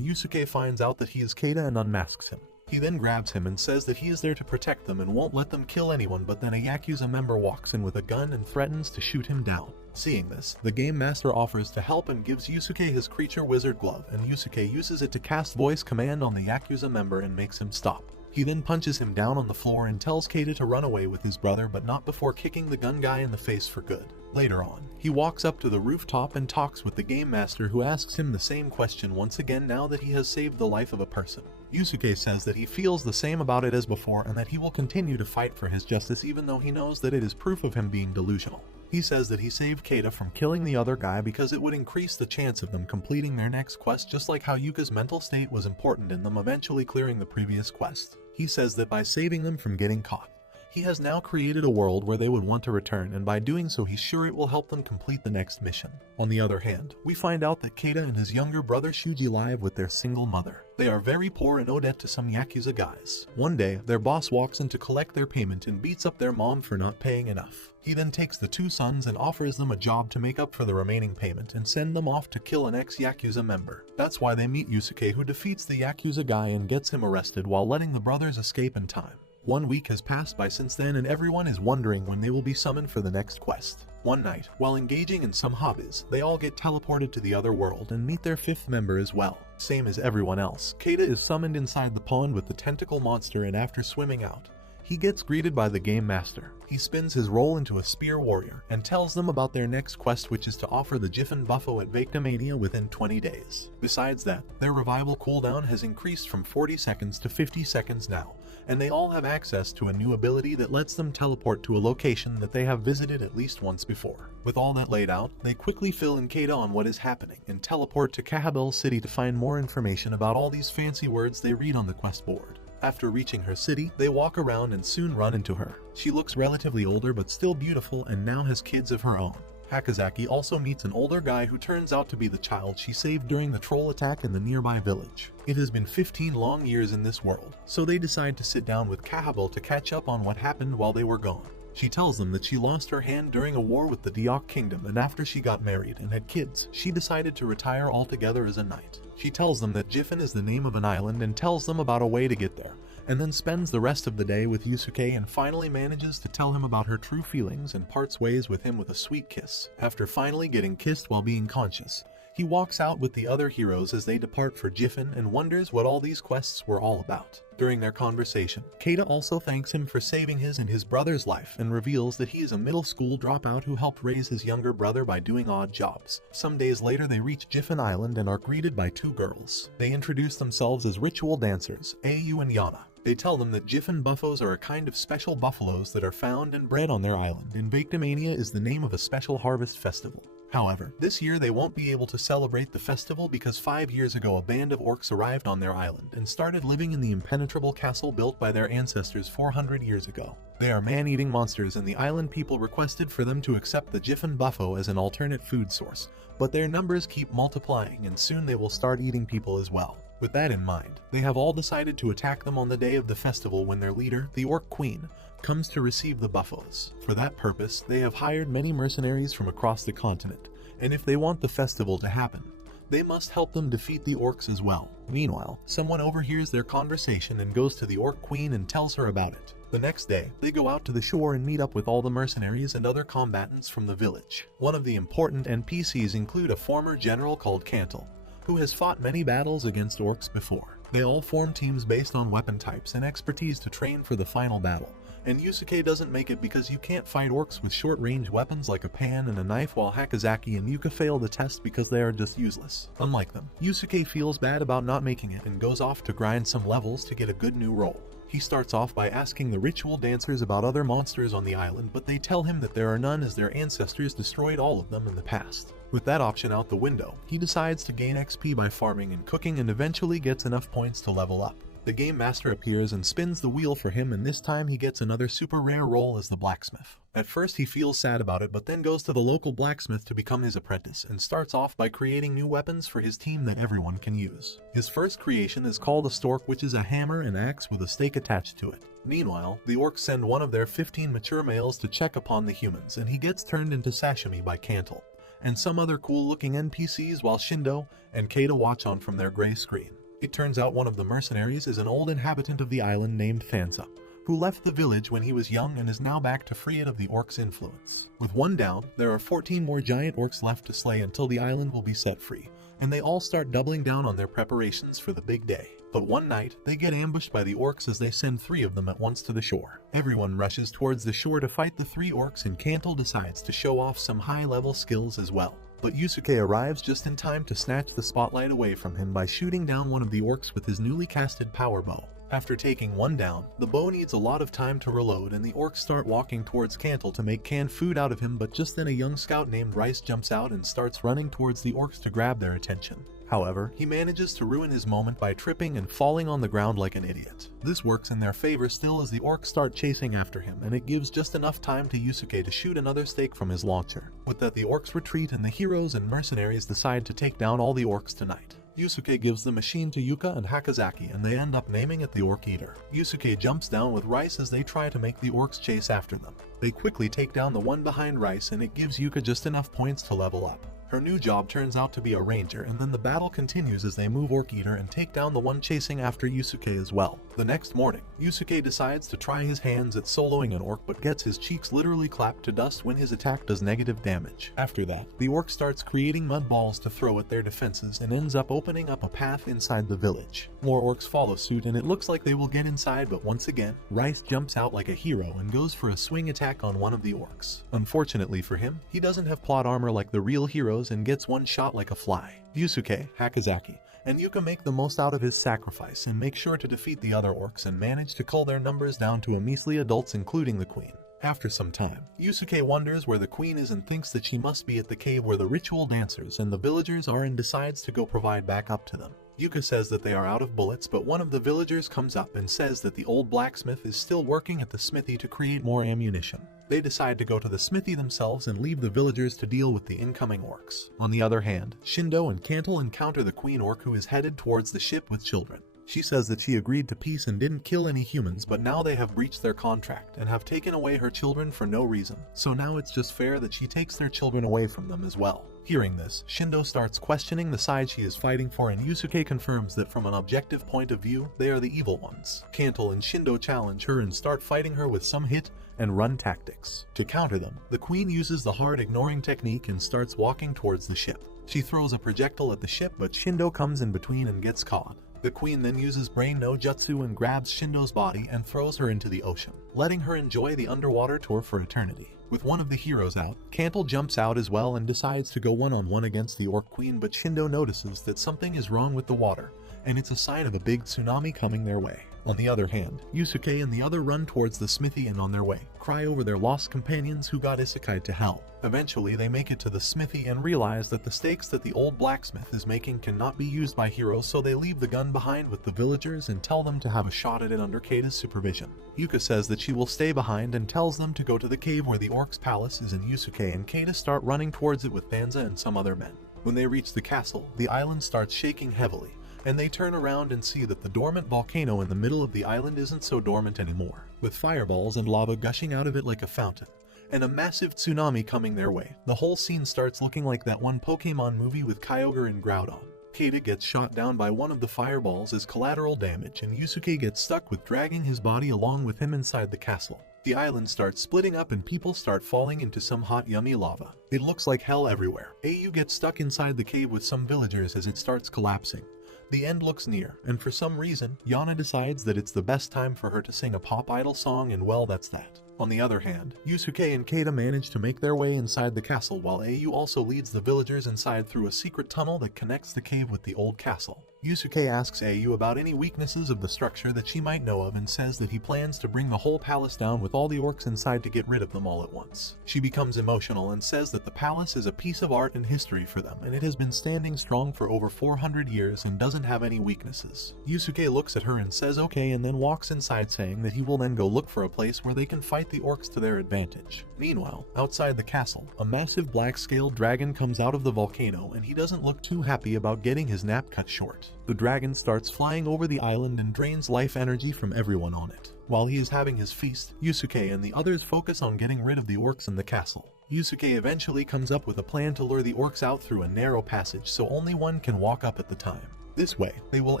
Yusuke finds out that he is Keita and unmasks him. He then grabs him and says that he is there to protect them and won't let them kill anyone, but then a Yakuza member walks in with a gun and threatens to shoot him down. Seeing this, the game master offers to help and gives Yusuke his creature wizard glove and Yusuke uses it to cast voice command on the Yakuza member and makes him stop. He then punches him down on the floor and tells Keita to run away with his brother, but not before kicking the gun guy in the face for good. Later on, he walks up to the rooftop and talks with the game master who asks him the same question once again now that he has saved the life of a person. Yusuke says that he feels the same about it as before and that he will continue to fight for his justice even though he knows that it is proof of him being delusional. He says that he saved Keita from killing the other guy because it would increase the chance of them completing their next quest, just like how Yuka's mental state was important in them eventually clearing the previous quest. He says that by saving them from getting caught, he has now created a world where they would want to return, and by doing so he's sure it will help them complete the next mission. On the other hand, we find out that Keita and his younger brother Shuji live with their single mother. They are very poor and owe debt to some Yakuza guys. One day, their boss walks in to collect their payment and beats up their mom for not paying enough. He then takes the 2 sons and offers them a job to make up for the remaining payment and send them off to kill an ex-Yakuza member. That's why they meet Yusuke, who defeats the Yakuza guy and gets him arrested while letting the brothers escape in time. 1 week has passed by since then and everyone is wondering when they will be summoned for the next quest. One night, while engaging in some hobbies, they all get teleported to the other world and meet their 5th member as well. Same as everyone else, Keita is summoned inside the pond with the tentacle monster and after swimming out, he gets greeted by the game master. He spins his role into a spear warrior and tells them about their next quest, which is to offer the Jiffen Buffo at Victimania within 20 days. Besides that, their revival cooldown has increased from 40 seconds to 50 seconds now, and they all have access to a new ability that lets them teleport to a location that they have visited at least once before. With all that laid out, they quickly fill in Keita on what is happening and teleport to Kahabel City to find more information about all these fancy words they read on the quest board. After reaching her city, they walk around and soon run into her. She looks relatively older but still beautiful and now has kids of her own. Hakazaki also meets an older guy who turns out to be the child she saved during the troll attack in the nearby village. It has been 15 long years in this world, so they decide to sit down with Kahabel to catch up on what happened while they were gone. She tells them that she lost her hand during a war with the Diok Kingdom, and after she got married and had kids, she decided to retire altogether as a knight. She tells them that Jiffen is the name of an island and tells them about a way to get there, and then spends the rest of the day with Yusuke and finally manages to tell him about her true feelings and parts ways with him with a sweet kiss. After finally getting kissed while being conscious, He walks out with the other heroes as they depart for Jiffin and wonders what all these quests were all about. During their conversation, Keita also thanks him for saving his and his brother's life and reveals that he is a middle school dropout who helped raise his younger brother by doing odd jobs. Some days later they reach Jiffin Island and are greeted by two girls. They introduce themselves as ritual dancers, Au and Yana. They tell them that Jiffin buffos are a kind of special buffaloes that are found and bred on their island, and Victimania is the name of a special harvest festival. However, this year they won't be able to celebrate the festival because 5 years ago a band of orcs arrived on their island and started living in the impenetrable castle built by their ancestors 400 years ago. They are man-eating monsters and the island people requested for them to accept the Jiffin buffo as an alternate food source, but their numbers keep multiplying and soon they will start eating people as well. With that in mind, they have all decided to attack them on the day of the festival when their leader, the Orc Queen, comes to receive the buffos. For that purpose, they have hired many mercenaries from across the continent, and if they want the festival to happen, they must help them defeat the orcs as well. Meanwhile, someone overhears their conversation and goes to the Orc Queen and tells her about it. The next day, they go out to the shore and meet up with all the mercenaries and other combatants from the village. One of the important NPCs include a former general called Cantle, who has fought many battles against orcs before. They all form teams based on weapon types and expertise to train for the final battle. And Yusuke doesn't make it because you can't fight orcs with short-range weapons like a pan and a knife, while Hakazaki and Yuka fail the test because they are just useless. Unlike them, Yusuke feels bad about not making it and goes off to grind some levels to get a good new role. He starts off by asking the ritual dancers about other monsters on the island, but they tell him that there are none as their ancestors destroyed all of them in the past. With that option out the window, he decides to gain XP by farming and cooking and eventually gets enough points to level up. The game master appears and spins the wheel for him, and this time he gets another super rare role as the blacksmith. At first he feels sad about it, but then goes to the local blacksmith to become his apprentice and starts off by creating new weapons for his team that everyone can use. His first creation is called a stork, which is a hammer and axe with a stake attached to it. Meanwhile, the orcs send one of their 15 mature males to check upon the humans, and he gets turned into sashimi by Cantle and some other cool looking NPCs, while Shindo and Keita watch on from their gray screen. It turns out one of the mercenaries is an old inhabitant of the island named Thansa, who left the village when he was young and is now back to free it of the orcs' influence. With one down, there are 14 more giant orcs left to slay until the island will be set free, and they all start doubling down on their preparations for the big day. But one night, they get ambushed by the orcs as they send 3 of them at once to the shore. Everyone rushes towards the shore to fight the 3 orcs, and Cantle decides to show off some high-level skills as well. But Yusuke arrives just in time to snatch the spotlight away from him by shooting down one of the orcs with his newly casted power bow. After taking one down, the bow needs a lot of time to reload and the orcs start walking towards Cantle to make canned food out of him, but just then a young scout named Rice jumps out and starts running towards the orcs to grab their attention. However, he manages to ruin his moment by tripping and falling on the ground like an idiot. This works in their favor still as the orcs start chasing after him, and it gives just enough time to Yusuke to shoot another stake from his launcher. With that, the orcs retreat and the heroes and mercenaries decide to take down all the orcs tonight. Yusuke gives the machine to Yuka and Hakazaki, and they end up naming it the Orc Eater. Yusuke jumps down with Rice as they try to make the orcs chase after them. They quickly take down the one behind Rice, and it gives Yuka just enough points to level up. Her new job turns out to be a ranger, and then the battle continues as they move Orc Eater and take down the one chasing after Yusuke as well. The next morning, Yusuke decides to try his hands at soloing an orc, but gets his cheeks literally clapped to dust when his attack does negative damage. After that, the orc starts creating mud balls to throw at their defenses and ends up opening up a path inside the village. More orcs follow suit and it looks like they will get inside, but once again, Rice jumps out like a hero and goes for a swing attack on one of the orcs. Unfortunately for him, he doesn't have plot armor like the real heroes and gets one shot like a fly. Yusuke, Hakazaki, and Yuka make the most out of his sacrifice and make sure to defeat the other orcs and manage to cull their numbers down to a measly adults, including the queen. After some time, Yusuke wonders where the queen is and thinks that she must be at the cave where the ritual dancers and the villagers are and decides to go provide backup to them. Yuka says that they are out of bullets, but one of the villagers comes up and says that the old blacksmith is still working at the smithy to create more ammunition. They decide to go to the smithy themselves and leave the villagers to deal with the incoming orcs. On the other hand, Shindo and Cantle encounter the queen orc who is headed towards the ship with children. She says that she agreed to peace and didn't kill any humans, but now they have breached their contract and have taken away her children for no reason. So now it's just fair that she takes their children away from them as well. Hearing this, Shindo starts questioning the side she is fighting for, and Yusuke confirms that from an objective point of view, they are the evil ones. Cantle and Shindo challenge her and start fighting her with some hit and run tactics. To counter them, the queen uses the hard ignoring technique and starts walking towards the ship. She throws a projectile at the ship, but Shindo comes in between and gets caught. The queen then uses brain no jutsu and grabs Shindo's body and throws her into the ocean, letting her enjoy the underwater tour for eternity. With one of the heroes out, Cantle jumps out as well and decides to go one-on-one against the orc queen, but Shindo notices that something is wrong with the water, and it's a sign of a big tsunami coming their way. On the other hand, Yusuke and the other run towards the smithy and on their way, cry over their lost companions who got isekai'd to hell. Eventually, they make it to the smithy and realize that the stakes that the old blacksmith is making cannot be used by heroes, so they leave the gun behind with the villagers and tell them to have a shot at it under Kata's supervision. Yuka says that she will stay behind and tells them to go to the cave where the orc's palace is, and Yusuke and Kata start running towards it with Fanza and some other men. When they reach the castle, the island starts shaking heavily, and they turn around and see that the dormant volcano in the middle of the island isn't so dormant anymore, with fireballs and lava gushing out of it like a fountain, and a massive tsunami coming their way. The whole scene starts looking like that one Pokemon movie with Kyogre and Groudon. Kata gets shot down by one of the fireballs as collateral damage, and Yusuke gets stuck with dragging his body along with him inside the castle. The island starts splitting up and people start falling into some hot yummy lava. It looks like hell everywhere. AU gets stuck inside the cave with some villagers as it starts collapsing. The end looks near, and for some reason, Yana decides that it's the best time for her to sing a pop idol song, and well, that's that. On the other hand, Yusuke and Kata manage to make their way inside the castle, while AU also leads the villagers inside through a secret tunnel that connects the cave with the old castle. Yusuke asks AU about any weaknesses of the structure that she might know of and says that he plans to bring the whole palace down with all the orcs inside to get rid of them all at once. She becomes emotional and says that the palace is a piece of art and history for them, and it has been standing strong for over 400 years and doesn't have any weaknesses. Yusuke looks at her and says okay, and then walks inside, saying that he will then go look for a place where they can fight the orcs to their advantage. Meanwhile, outside the castle, a massive black-scaled dragon comes out of the volcano, and he doesn't look too happy about getting his nap cut short. The dragon starts flying over the island and drains life energy from everyone on it. While he is having his feast, Yusuke and the others focus on getting rid of the orcs in the castle. Yusuke eventually comes up with a plan to lure the orcs out through a narrow passage so only one can walk up at the time. This way, they will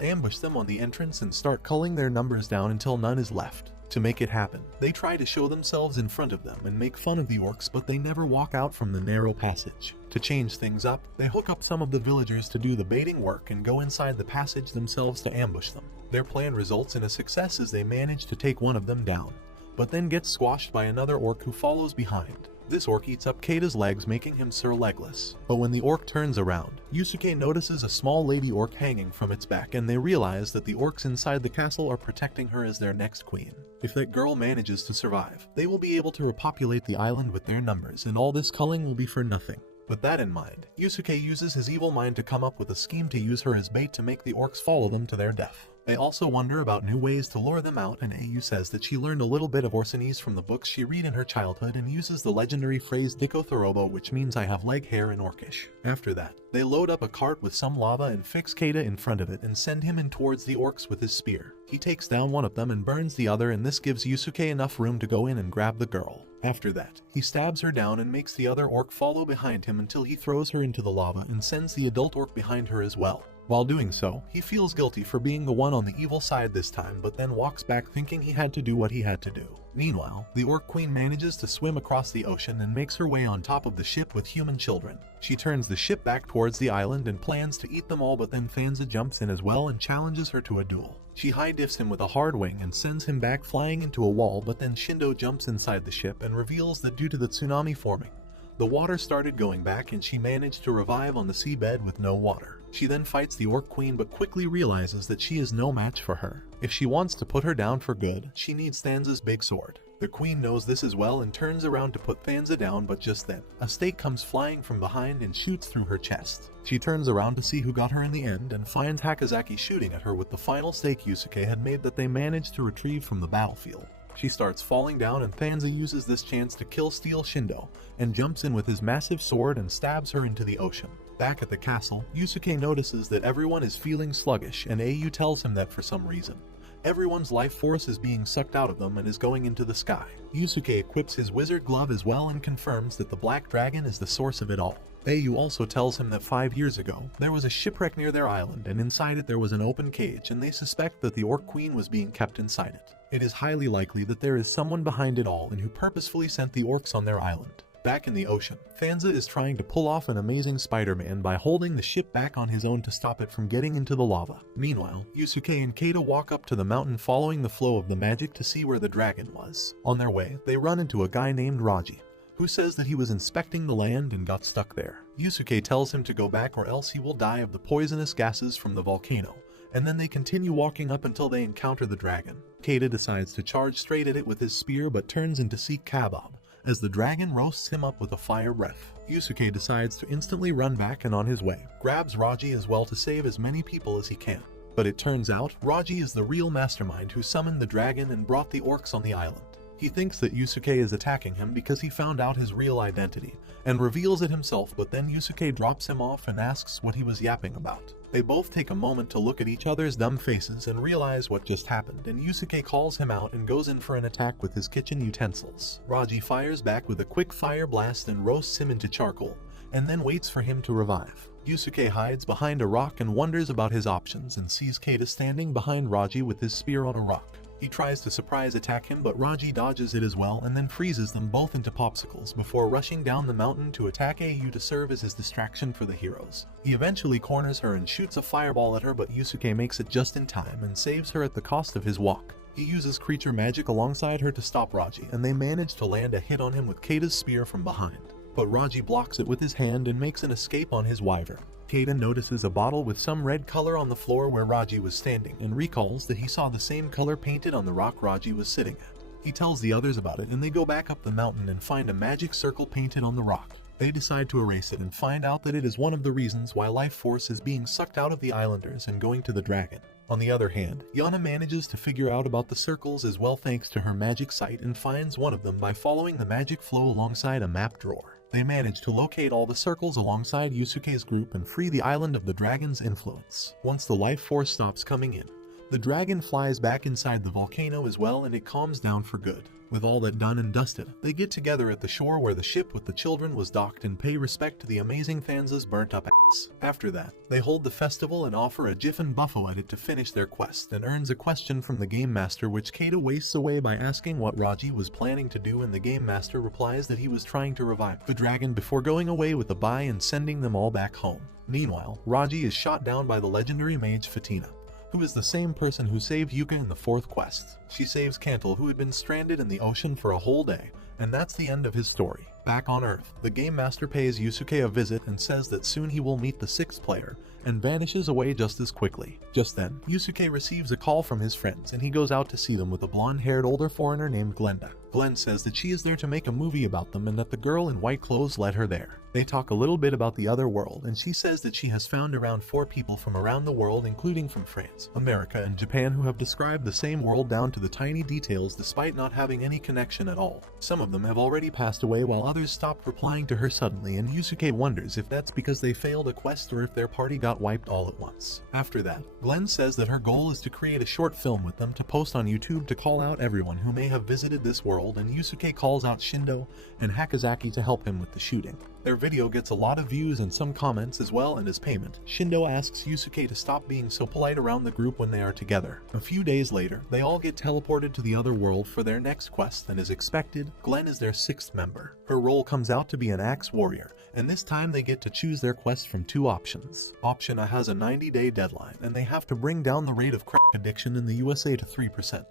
ambush them on the entrance and start culling their numbers down until none is left. To make it happen, they try to show themselves in front of them and make fun of the orcs, but they never walk out from the narrow passage. To change things up, they hook up some of the villagers to do the baiting work and go inside the passage themselves to ambush them. Their plan results in a success as they manage to take one of them down, but then gets squashed by another orc who follows behind. This orc eats up Kata's legs, making him Sir Legless. But when the orc turns around, Yusuke notices a small lady orc hanging from its back, and they realize that the orcs inside the castle are protecting her as their next queen. If that girl manages to survive, they will be able to repopulate the island with their numbers, and all this culling will be for nothing. With that in mind, Yusuke uses his evil mind to come up with a scheme to use her as bait to make the orcs follow them to their death. They also wonder about new ways to lure them out, and AU says that she learned a little bit of Orsanese from the books she read in her childhood and uses the legendary phrase Diko Thorobo, which means I have leg hair in Orcish. After that, they load up a cart with some lava and fix Kata in front of it and send him in towards the orcs with his spear. He takes down one of them and burns the other, and this gives Yusuke enough room to go in and grab the girl. After that, he stabs her down and makes the other orc follow behind him until he throws her into the lava and sends the adult orc behind her as well. While doing so, he feels guilty for being the one on the evil side this time, but then walks back thinking he had to do what he had to do. Meanwhile, the orc queen manages to swim across the ocean and makes her way on top of the ship with human children. She turns the ship back towards the island and plans to eat them all, but then Fanza jumps in as well and challenges her to a duel. She high-diffs him with a hard wing and sends him back flying into a wall, but then Shindo jumps inside the ship and reveals that due to the tsunami forming, the water started going back and she managed to revive on the seabed with no water. She then fights the orc queen but quickly realizes that she is no match for her. If she wants to put her down for good, she needs Thanza's big sword. The queen knows this as well and turns around to put Thanza down, but just then, a stake comes flying from behind and shoots through her chest. She turns around to see who got her in the end and finds Hakazaki shooting at her with the final stake Yusuke had made that they managed to retrieve from the battlefield. She starts falling down, and Thanza uses this chance to kill Steel Shindo and jumps in with his massive sword and stabs her into the ocean. Back at the castle, Yusuke notices that everyone is feeling sluggish, and AU tells him that for some reason, Everyone's life force is being sucked out of them and is going into the sky. Yusuke equips his wizard glove as well and confirms that the black dragon is the source of it all. Bayu also tells him that 5 years ago, there was a shipwreck near their island and inside it there was an open cage and they suspect that the Orc Queen was being kept inside it. It is highly likely that there is someone behind it all and who purposefully sent the orcs on their island. Back in the ocean, Fanza is trying to pull off an amazing Spider-Man by holding the ship back on his own to stop it from getting into the lava. Meanwhile, Yusuke and Keita walk up to the mountain following the flow of the magic to see where the dragon was. On their way, they run into a guy named Raji, who says that he was inspecting the land and got stuck there. Yusuke tells him to go back or else he will die of the poisonous gases from the volcano, and then they continue walking up until they encounter the dragon. Keita decides to charge straight at it with his spear but turns in to seek Kabab, as the dragon roasts him up with a fire breath. Yusuke decides to instantly run back and on his way, grabs Raji as well to save as many people as he can. But it turns out, Raji is the real mastermind who summoned the dragon and brought the orcs on the island. He thinks that Yusuke is attacking him because he found out his real identity, and reveals it himself, but then Yusuke drops him off and asks what he was yapping about. They both take a moment to look at each other's dumb faces and realize what just happened, and Yusuke calls him out and goes in for an attack with his kitchen utensils. Raji fires back with a quick fire blast and roasts him into charcoal, and then waits for him to revive. Yusuke hides behind a rock and wonders about his options and sees Keita standing behind Raji with his spear on a rock. He tries to surprise attack him, but Raji dodges it as well and then freezes them both into popsicles before rushing down the mountain to attack Au to serve as his distraction for the heroes. He eventually corners her and shoots a fireball at her, but Yusuke makes it just in time and saves her at the cost of his walk. He uses creature magic alongside her to stop Raji, and they manage to land a hit on him with Keita's spear from behind. But Raji blocks it with his hand and makes an escape on his wyvern. Keita notices a bottle with some red color on the floor where Raji was standing and recalls that he saw the same color painted on the rock Raji was sitting at. He tells the others about it and they go back up the mountain and find a magic circle painted on the rock. They decide to erase it and find out that it is one of the reasons why life force is being sucked out of the islanders and going to the dragon. On the other hand, Yana manages to figure out about the circles as well thanks to her magic sight and finds one of them by following the magic flow alongside a map drawer. They manage to locate all the circles alongside Yusuke's group and free the island of the dragon's influence. Once the life force stops coming in, the dragon flies back inside the volcano as well and it calms down for good. With all that done and dusted, they get together at the shore where the ship with the children was docked and pay respect to the amazing Fanza's burnt up ass. After that, they hold the festival and offer a jiff and buffo at it to finish their quest and earns a question from the game master which Keita wastes away by asking what Raji was planning to do, and the game master replies that he was trying to revive the dragon before going away with a bye and sending them all back home. Meanwhile, Raji is shot down by the legendary mage Fatina, who is the same person who saved Yuka in the 4th quest. She saves Cantle, who had been stranded in the ocean for a whole day, and that's the end of his story. Back on Earth, the game master pays Yusuke a visit and says that soon he will meet the 6th player, and vanishes away just as quickly. Just then, Yusuke receives a call from his friends and he goes out to see them with a blonde-haired older foreigner named Glenda. Glenn says that she is there to make a movie about them and that the girl in white clothes led her there. They talk a little bit about the other world and she says that she has found around 4 people from around the world, including from France, America, and Japan, who have described the same world down to the tiny details despite not having any connection at all. Some of them have already passed away while others stopped replying to her suddenly, and Yusuke wonders if that's because they failed a quest or if their party got wiped all at once. After that, Glenn says that her goal is to create a short film with them to post on YouTube to call out everyone who may have visited this world, and Yusuke calls out Shindo and Hakazaki to help him with the shooting. Their video gets a lot of views and some comments as well, and as payment, Shindo asks Yusuke to stop being so polite around the group when they are together. A few days later, they all get teleported to the other world for their next quest, and as expected, Glenn is their 6th member. Her role comes out to be an axe warrior, and this time they get to choose their quest from 2 options. Option A has a 90-day deadline, and they have to bring down the rate of crack addiction in the USA to 3%.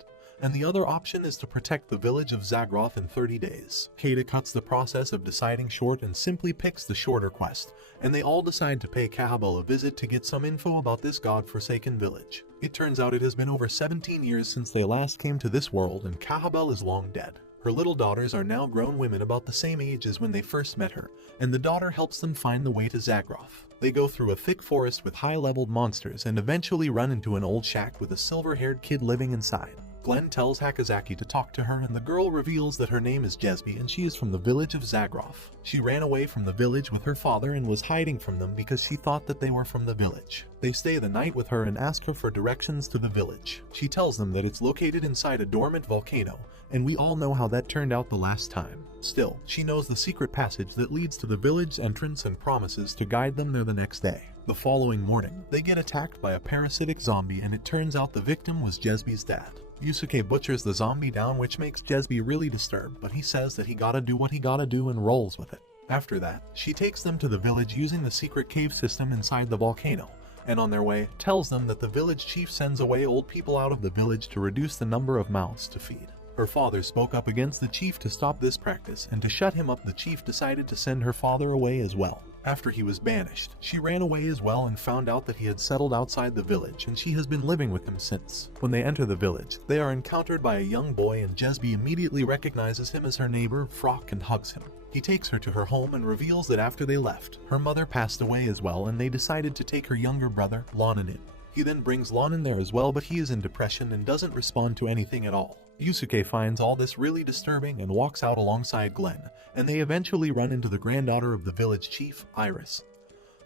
And the other option is to protect the village of Zagroth in 30 days. Keita cuts the process of deciding short and simply picks the shorter quest, and they all decide to pay Kahabel a visit to get some info about this god-forsaken village. It turns out it has been over 17 years since they last came to this world, and Kahabel is long dead. Her little daughters are now grown women about the same age as when they first met her, and the daughter helps them find the way to Zagroth. They go through a thick forest with high-leveled monsters and eventually run into an old shack with a silver-haired kid living inside. Glenn tells Hakazaki to talk to her, and the girl reveals that her name is Jesby and she is from the village of Zagroff. She ran away from the village with her father and was hiding from them because she thought that they were from the village. They stay the night with her and ask her for directions to the village. She tells them that it's located inside a dormant volcano, and we all know how that turned out the last time. Still, she knows the secret passage that leads to the village entrance and promises to guide them there the next day. The following morning, they get attacked by a parasitic zombie, and it turns out the victim was Jesby's dad. Yusuke butchers the zombie down, which makes Jesby really disturbed, but he says that he gotta do what he gotta do and rolls with it. After that, she takes them to the village using the secret cave system inside the volcano, and on their way, tells them that the village chief sends away old people out of the village to reduce the number of mouths to feed. Her father spoke up against the chief to stop this practice, and to shut him up, the chief decided to send her father away as well. After he was banished, she ran away as well and found out that he had settled outside the village, and she has been living with him since. When they enter the village, they are encountered by a young boy, and Jesby immediately recognizes him as her neighbor, Frock, and hugs him. He takes her to her home and reveals that after they left, her mother passed away as well, and they decided to take her younger brother, Lonan, in. He then brings Lonan there as well, but he is in depression and doesn't respond to anything at all. Yusuke finds all this really disturbing and walks out alongside Glenn, and they eventually run into the granddaughter of the village chief, Iris,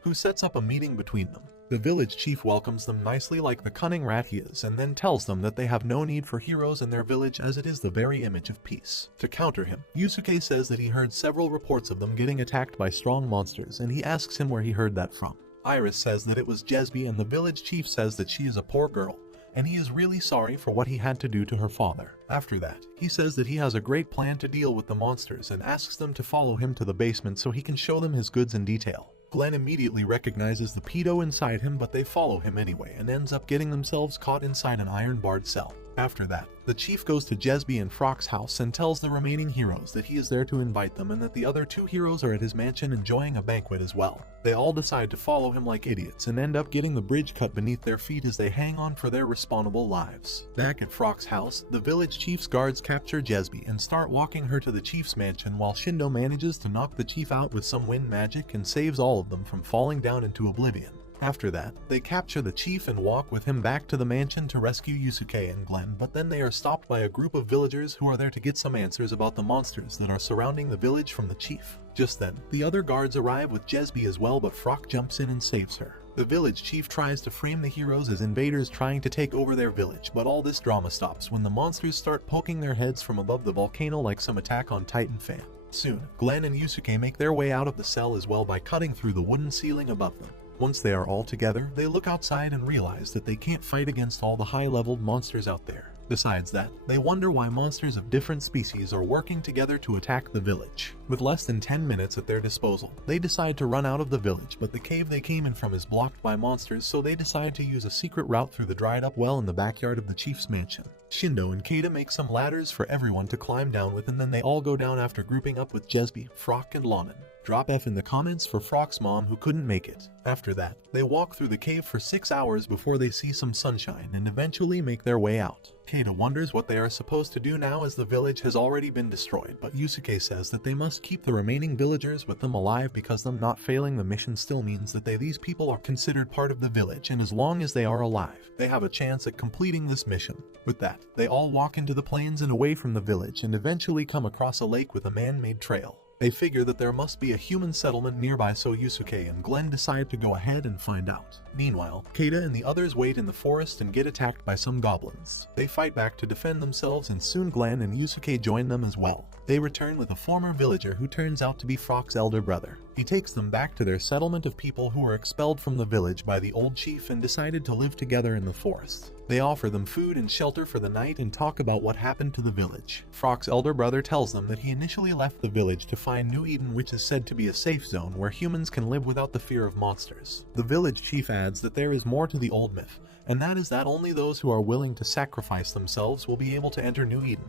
who sets up a meeting between them. The village chief welcomes them nicely like the cunning rat he is, and then tells them that they have no need for heroes in their village as it is the very image of peace. To counter him, Yusuke says that he heard several reports of them getting attacked by strong monsters, and he asks him where he heard that from. Iris says that it was Jesby, and the village chief says that she is a poor girl, and he is really sorry for what he had to do to her father. After that, he says that he has a great plan to deal with the monsters and asks them to follow him to the basement so he can show them his goods in detail. Glenn immediately recognizes the pedo inside him, but they follow him anyway and ends up getting themselves caught inside an iron-barred cell. After that, the chief goes to Jesby and Frock's house and tells the remaining heroes that he is there to invite them and that the other two heroes are at his mansion enjoying a banquet as well. They all decide to follow him like idiots and end up getting the bridge cut beneath their feet as they hang on for their responsible lives. Back at Frock's house, the village chief's guards capture Jesby and start walking her to the chief's mansion, while Shindo manages to knock the chief out with some wind magic and saves all of them from falling down into oblivion. After that, they capture the chief and walk with him back to the mansion to rescue Yusuke and Glenn, but then they are stopped by a group of villagers who are there to get some answers about the monsters that are surrounding the village from the chief. Just then, the other guards arrive with Jesby as well, but Frock jumps in and saves her. The village chief tries to frame the heroes as invaders trying to take over their village, but all this drama stops when the monsters start poking their heads from above the volcano like some Attack on Titan fan. Soon, Glenn and Yusuke make their way out of the cell as well by cutting through the wooden ceiling above them. Once they are all together, they look outside and realize that they can't fight against all the high-leveled monsters out there. Besides that, they wonder why monsters of different species are working together to attack the village. With less than 10 minutes at their disposal, they decide to run out of the village, but the cave they came in from is blocked by monsters, so they decide to use a secret route through the dried-up well in the backyard of the chief's mansion. Shindo and Keita make some ladders for everyone to climb down with, and then they all go down after grouping up with Jesby, Frock, and Lonan. Drop F in the comments for Frock's mom who couldn't make it. After that, they walk through the cave for 6 hours before they see some sunshine and eventually make their way out. Keita wonders what they are supposed to do now as the village has already been destroyed, but Yusuke says that they must keep the remaining villagers with them alive because them not failing the mission still means that these people are considered part of the village, and as long as they are alive, they have a chance at completing this mission. With that, they all walk into the plains and away from the village and eventually come across a lake with a man-made trail. They figure that there must be a human settlement nearby, so Yusuke and Glenn decide to go ahead and find out. Meanwhile, Keita and the others wait in the forest and get attacked by some goblins. They fight back to defend themselves, and soon Glenn and Yusuke join them as well. They return with a former villager who turns out to be Frock's elder brother. He takes them back to their settlement of people who were expelled from the village by the old chief and decided to live together in the forest. They offer them food and shelter for the night and talk about what happened to the village. Frock's elder brother tells them that he initially left the village to find New Eden, which is said to be a safe zone where humans can live without the fear of monsters. The village chief adds that there is more to the old myth, and that is that only those who are willing to sacrifice themselves will be able to enter New Eden,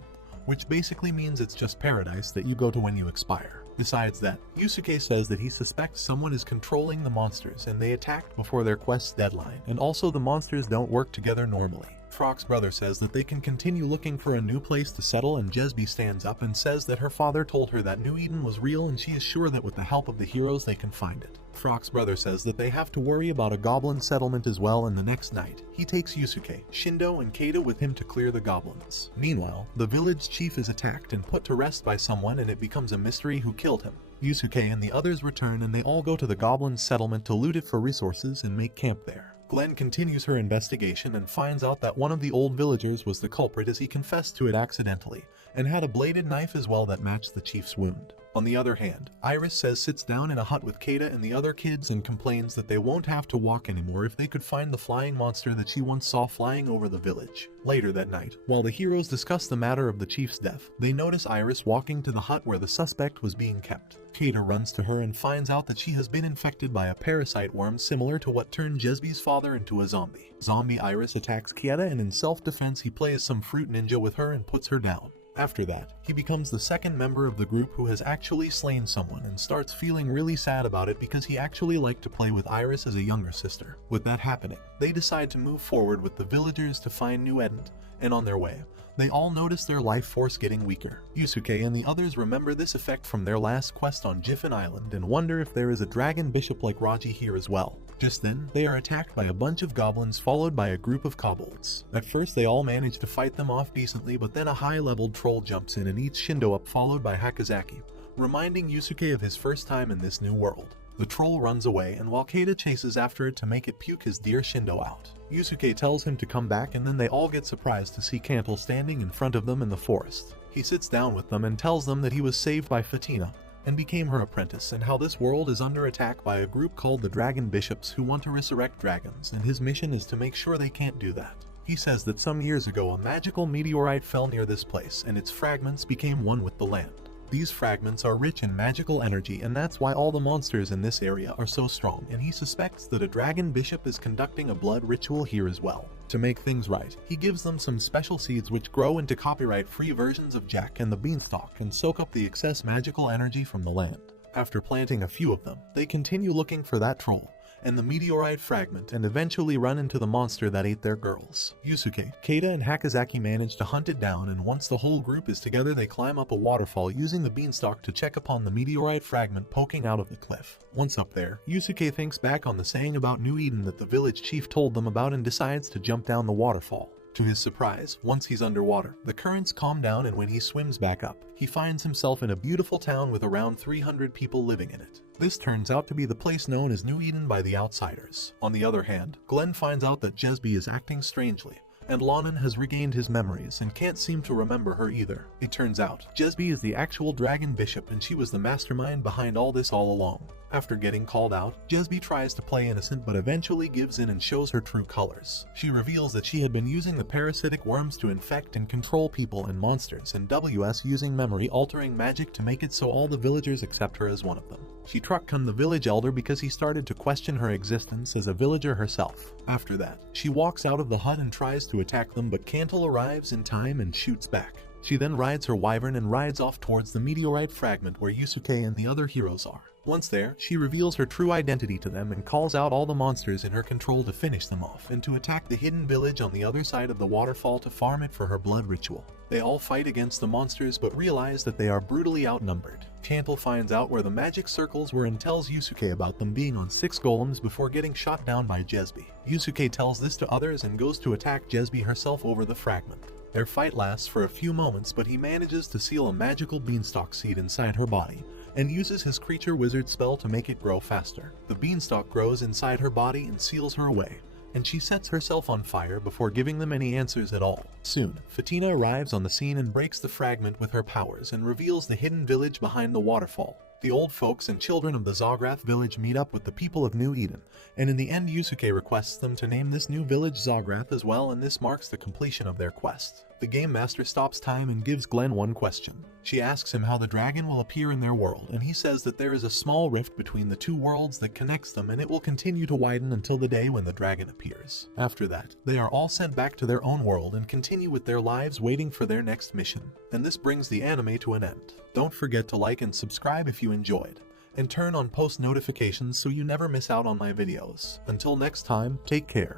which basically means it's just paradise that you go to when you expire. Besides that, Yusuke says that he suspects someone is controlling the monsters and they attacked before their quest's deadline, and also the monsters don't work together normally. Frog's brother says that they can continue looking for a new place to settle, and Jesby stands up and says that her father told her that New Eden was real and she is sure that with the help of the heroes they can find it. Frog's brother says that they have to worry about a goblin settlement as well, and the next night, he takes Yusuke, Shindo, and Keita with him to clear the goblins. Meanwhile, the village chief is attacked and put to rest by someone, and it becomes a mystery who killed him. Yusuke and the others return and they all go to the goblin settlement to loot it for resources and make camp there. Glenn continues her investigation and finds out that one of the old villagers was the culprit, as he confessed to it accidentally, and had a bladed knife as well that matched the chief's wound. On the other hand, Iris sits down in a hut with Keita and the other kids and complains that they won't have to walk anymore if they could find the flying monster that she once saw flying over the village. Later that night, while the heroes discuss the matter of the chief's death, they notice Iris walking to the hut where the suspect was being kept. Keita runs to her and finds out that she has been infected by a parasite worm similar to what turned Jesby's father into a zombie. Zombie Iris attacks Keita, and in self-defense he plays some fruit ninja with her and puts her down. After that, he becomes the second member of the group who has actually slain someone and starts feeling really sad about it because he actually liked to play with Iris as a younger sister. With that happening, they decide to move forward with the villagers to find New Eden, and on their way, they all notice their life force getting weaker. Yusuke and the others remember this effect from their last quest on Jiffin Island and wonder if there is a dragon bishop like Raji here as well. Just then, they are attacked by a bunch of goblins followed by a group of kobolds. At first they all manage to fight them off decently, but then a high-leveled troll jumps in and eats Shindo up, followed by Hakazaki, reminding Yusuke of his first time in this new world. The troll runs away, and while Keita chases after it to make it puke his dear Shindo out, Yusuke tells him to come back, and then they all get surprised to see Cantle standing in front of them in the forest. He sits down with them and tells them that he was saved by Fatina and became her apprentice, and how this world is under attack by a group called the Dragon Bishops who want to resurrect dragons, and his mission is to make sure they can't do that. He says that some years ago a magical meteorite fell near this place and its fragments became one with the land. These fragments are rich in magical energy, and that's why all the monsters in this area are so strong, and he suspects that a dragon bishop is conducting a blood ritual here as well. To make things right, he gives them some special seeds which grow into copyright-free versions of Jack and the Beanstalk and soak up the excess magical energy from the land. After planting a few of them, they continue looking for that troll and the meteorite fragment and eventually run into the monster that ate their girls. Yusuke, Keita, and Hakazaki manage to hunt it down, and once the whole group is together they climb up a waterfall using the beanstalk to check upon the meteorite fragment poking out of the cliff. Once up there, Yusuke thinks back on the saying about New Eden that the village chief told them about and decides to jump down the waterfall. To his surprise, once he's underwater, the currents calm down, and when he swims back up, he finds himself in a beautiful town with around 300 people living in it. This turns out to be the place known as New Eden by the outsiders. On the other hand, Glenn finds out that Jesby is acting strangely, and Lonan has regained his memories and can't seem to remember her either. It turns out, Jesby is the actual dragon bishop, and she was the mastermind behind all this all along. After getting called out, Jesby tries to play innocent but eventually gives in and shows her true colors. She reveals that she had been using the parasitic worms to infect and control people and monsters, and WS using memory-altering magic to make it so all the villagers accept her as one of them. She truck-con the village elder because he started to question her existence as a villager herself. After that, she walks out of the hut and tries to attack them, but Cantle arrives in time and shoots back. She then rides her wyvern and rides off towards the meteorite fragment where Yusuke and the other heroes are. Once there, she reveals her true identity to them and calls out all the monsters in her control to finish them off and to attack the hidden village on the other side of the waterfall to farm it for her blood ritual. They all fight against the monsters but realize that they are brutally outnumbered. Cantle finds out where the magic circles were and tells Yusuke about them being on 6 golems before getting shot down by Jesby. Yusuke tells this to others and goes to attack Jesby herself over the fragment. Their fight lasts for a few moments, but he manages to seal a magical beanstalk seed inside her body and uses his creature wizard spell to make it grow faster. The beanstalk grows inside her body and seals her away, and she sets herself on fire before giving them any answers at all. Soon, Fatina arrives on the scene and breaks the fragment with her powers and reveals the hidden village behind the waterfall. The old folks and children of the Zograth village meet up with the people of New Eden, and in the end Yusuke requests them to name this new village Zograth as well, and this marks the completion of their quest. The game master stops time and gives Glenn one question. She asks him how the dragon will appear in their world, and he says that there is a small rift between the two worlds that connects them, and it will continue to widen until the day when the dragon appears. After that, they are all sent back to their own world and continue with their lives waiting for their next mission. And this brings the anime to an end. Don't forget to like and subscribe if you enjoyed, and turn on post notifications so you never miss out on my videos. Until next time, take care.